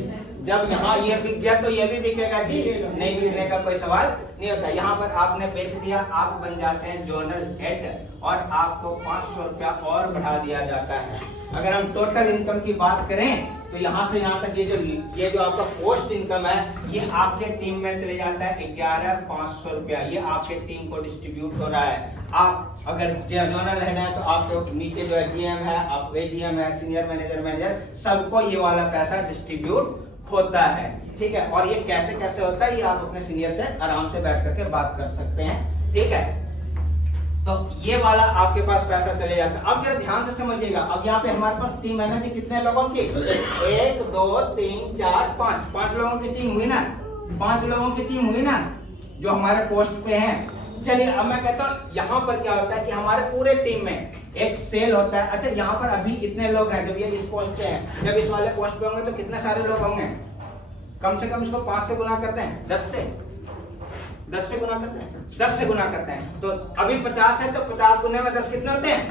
जब यहाँ ये बिक गया तो ये भी बिकेगा जी, नहीं बिकने का कोई सवाल नहीं होता। यहाँ पर आपने बेच दिया, आप बन जाते हैं जोनल हेड और आपको 500 रुपया और बढ़ा दिया जाता है। अगर हम टोटल इनकम की बात करें तो यहाँ से यहाँ तक ये जो आपका पोस्ट इनकम है, ये आपके टीम में चले जाता है 11,500 रुपया। ये आपके टीम को डिस्ट्रीब्यूट हो रहा है। आप अगर जोनल हेड है तो आपके नीचे जो है जीएम है, आप एजीएम है, सीनियर मैनेजर, सबको ये वाला पैसा डिस्ट्रीब्यूट होता है। ठीक है, और ये कैसे कैसे होता है ये आप अपने सीनियर से आराम से बैठ करके बात कर सकते हैं। ठीक है, तो ये वाला आपके पास पैसा चले जाता है। अब जरा ध्यान से समझिएगा, अब यहाँ पे हमारे पास टीम है ना जी, कितने लोगों की? 1 2 3 4 5 5 लोगों की टीम हुई ना, 5 लोगों की टीम हुई ना जो हमारे पोस्ट पे हैं। चलिए अब मैं कहता हूँ यहाँ पर क्या होता है कि हमारे पूरे टीम में एक सेल होता है। अच्छा, यहाँ पर अभी इतने लोग हैं, जब ये इस पोस्ट पे हैं, जब इस वाले पोस्ट पे होंगे तो कितने सारे लोग होंगे? कम से कम इसको 5 से गुना करते हैं, 10 से गुना करते हैं, 10 से गुना करते हैं। तो अभी 50 है तो 50 गुने में 10 कितने होते हैं?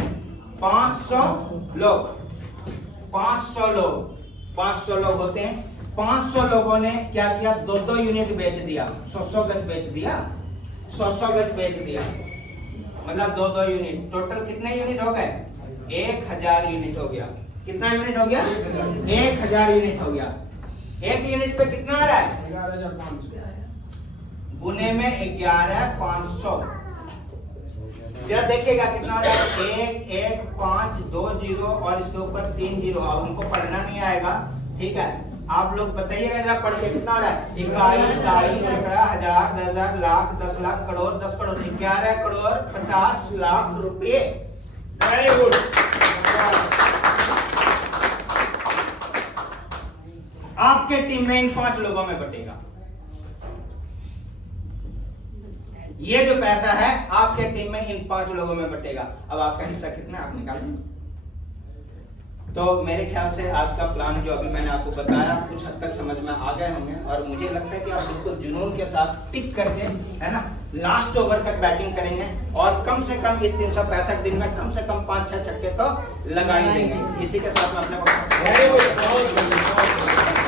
500 लोग। 500 लोग होते हैं। 500 लोगों ने क्या किया? 2-2 यूनिट बेच दिया, 100 गज बेच दिया, 100 गज बेच दिया, मतलब 2-2 यूनिट। टोटल कितने यूनिट हो गए? 1000 यूनिट हो गया। कितना यूनिट हो गया? 1000 यूनिट हो गया। एक यूनिट पे कितना आ रहा है? 11,500 गुने में 11,500। जरा देखिएगा कितना हो रहा है? 1 1 5 2 0 और इसके ऊपर 3 0। अब हमको पढ़ना नहीं आएगा, ठीक है, आप लोग बताइएगा जरा पढ़ के कितना हो रहा है? 21 22 17 हजार 10 हजार लाख 10 लाख करोड़ 10 करोड़ 11 करोड़ 50 लाख रुपए। Very good. आपके टीम में इन 5 लोगों में बटेगा। ये जो पैसा है आपके टीम में इन 5 लोगों में बटेगा। अब आपका हिस्सा कितना आप निकालें। तो मेरे ख्याल से आज का प्लान जो अभी मैंने आपको बताया कुछ हद तक समझ में आ गए होंगे, और मुझे लगता है कि आप बिल्कुल जुनून के साथ टिक करके, है ना, लास्ट ओवर तक बैटिंग करेंगे और कम से कम इस 365 दिन में कम से कम 5-6 छक्के तो लगा ही देंगे। इसी के साथ मैं अपने वेरी गुड।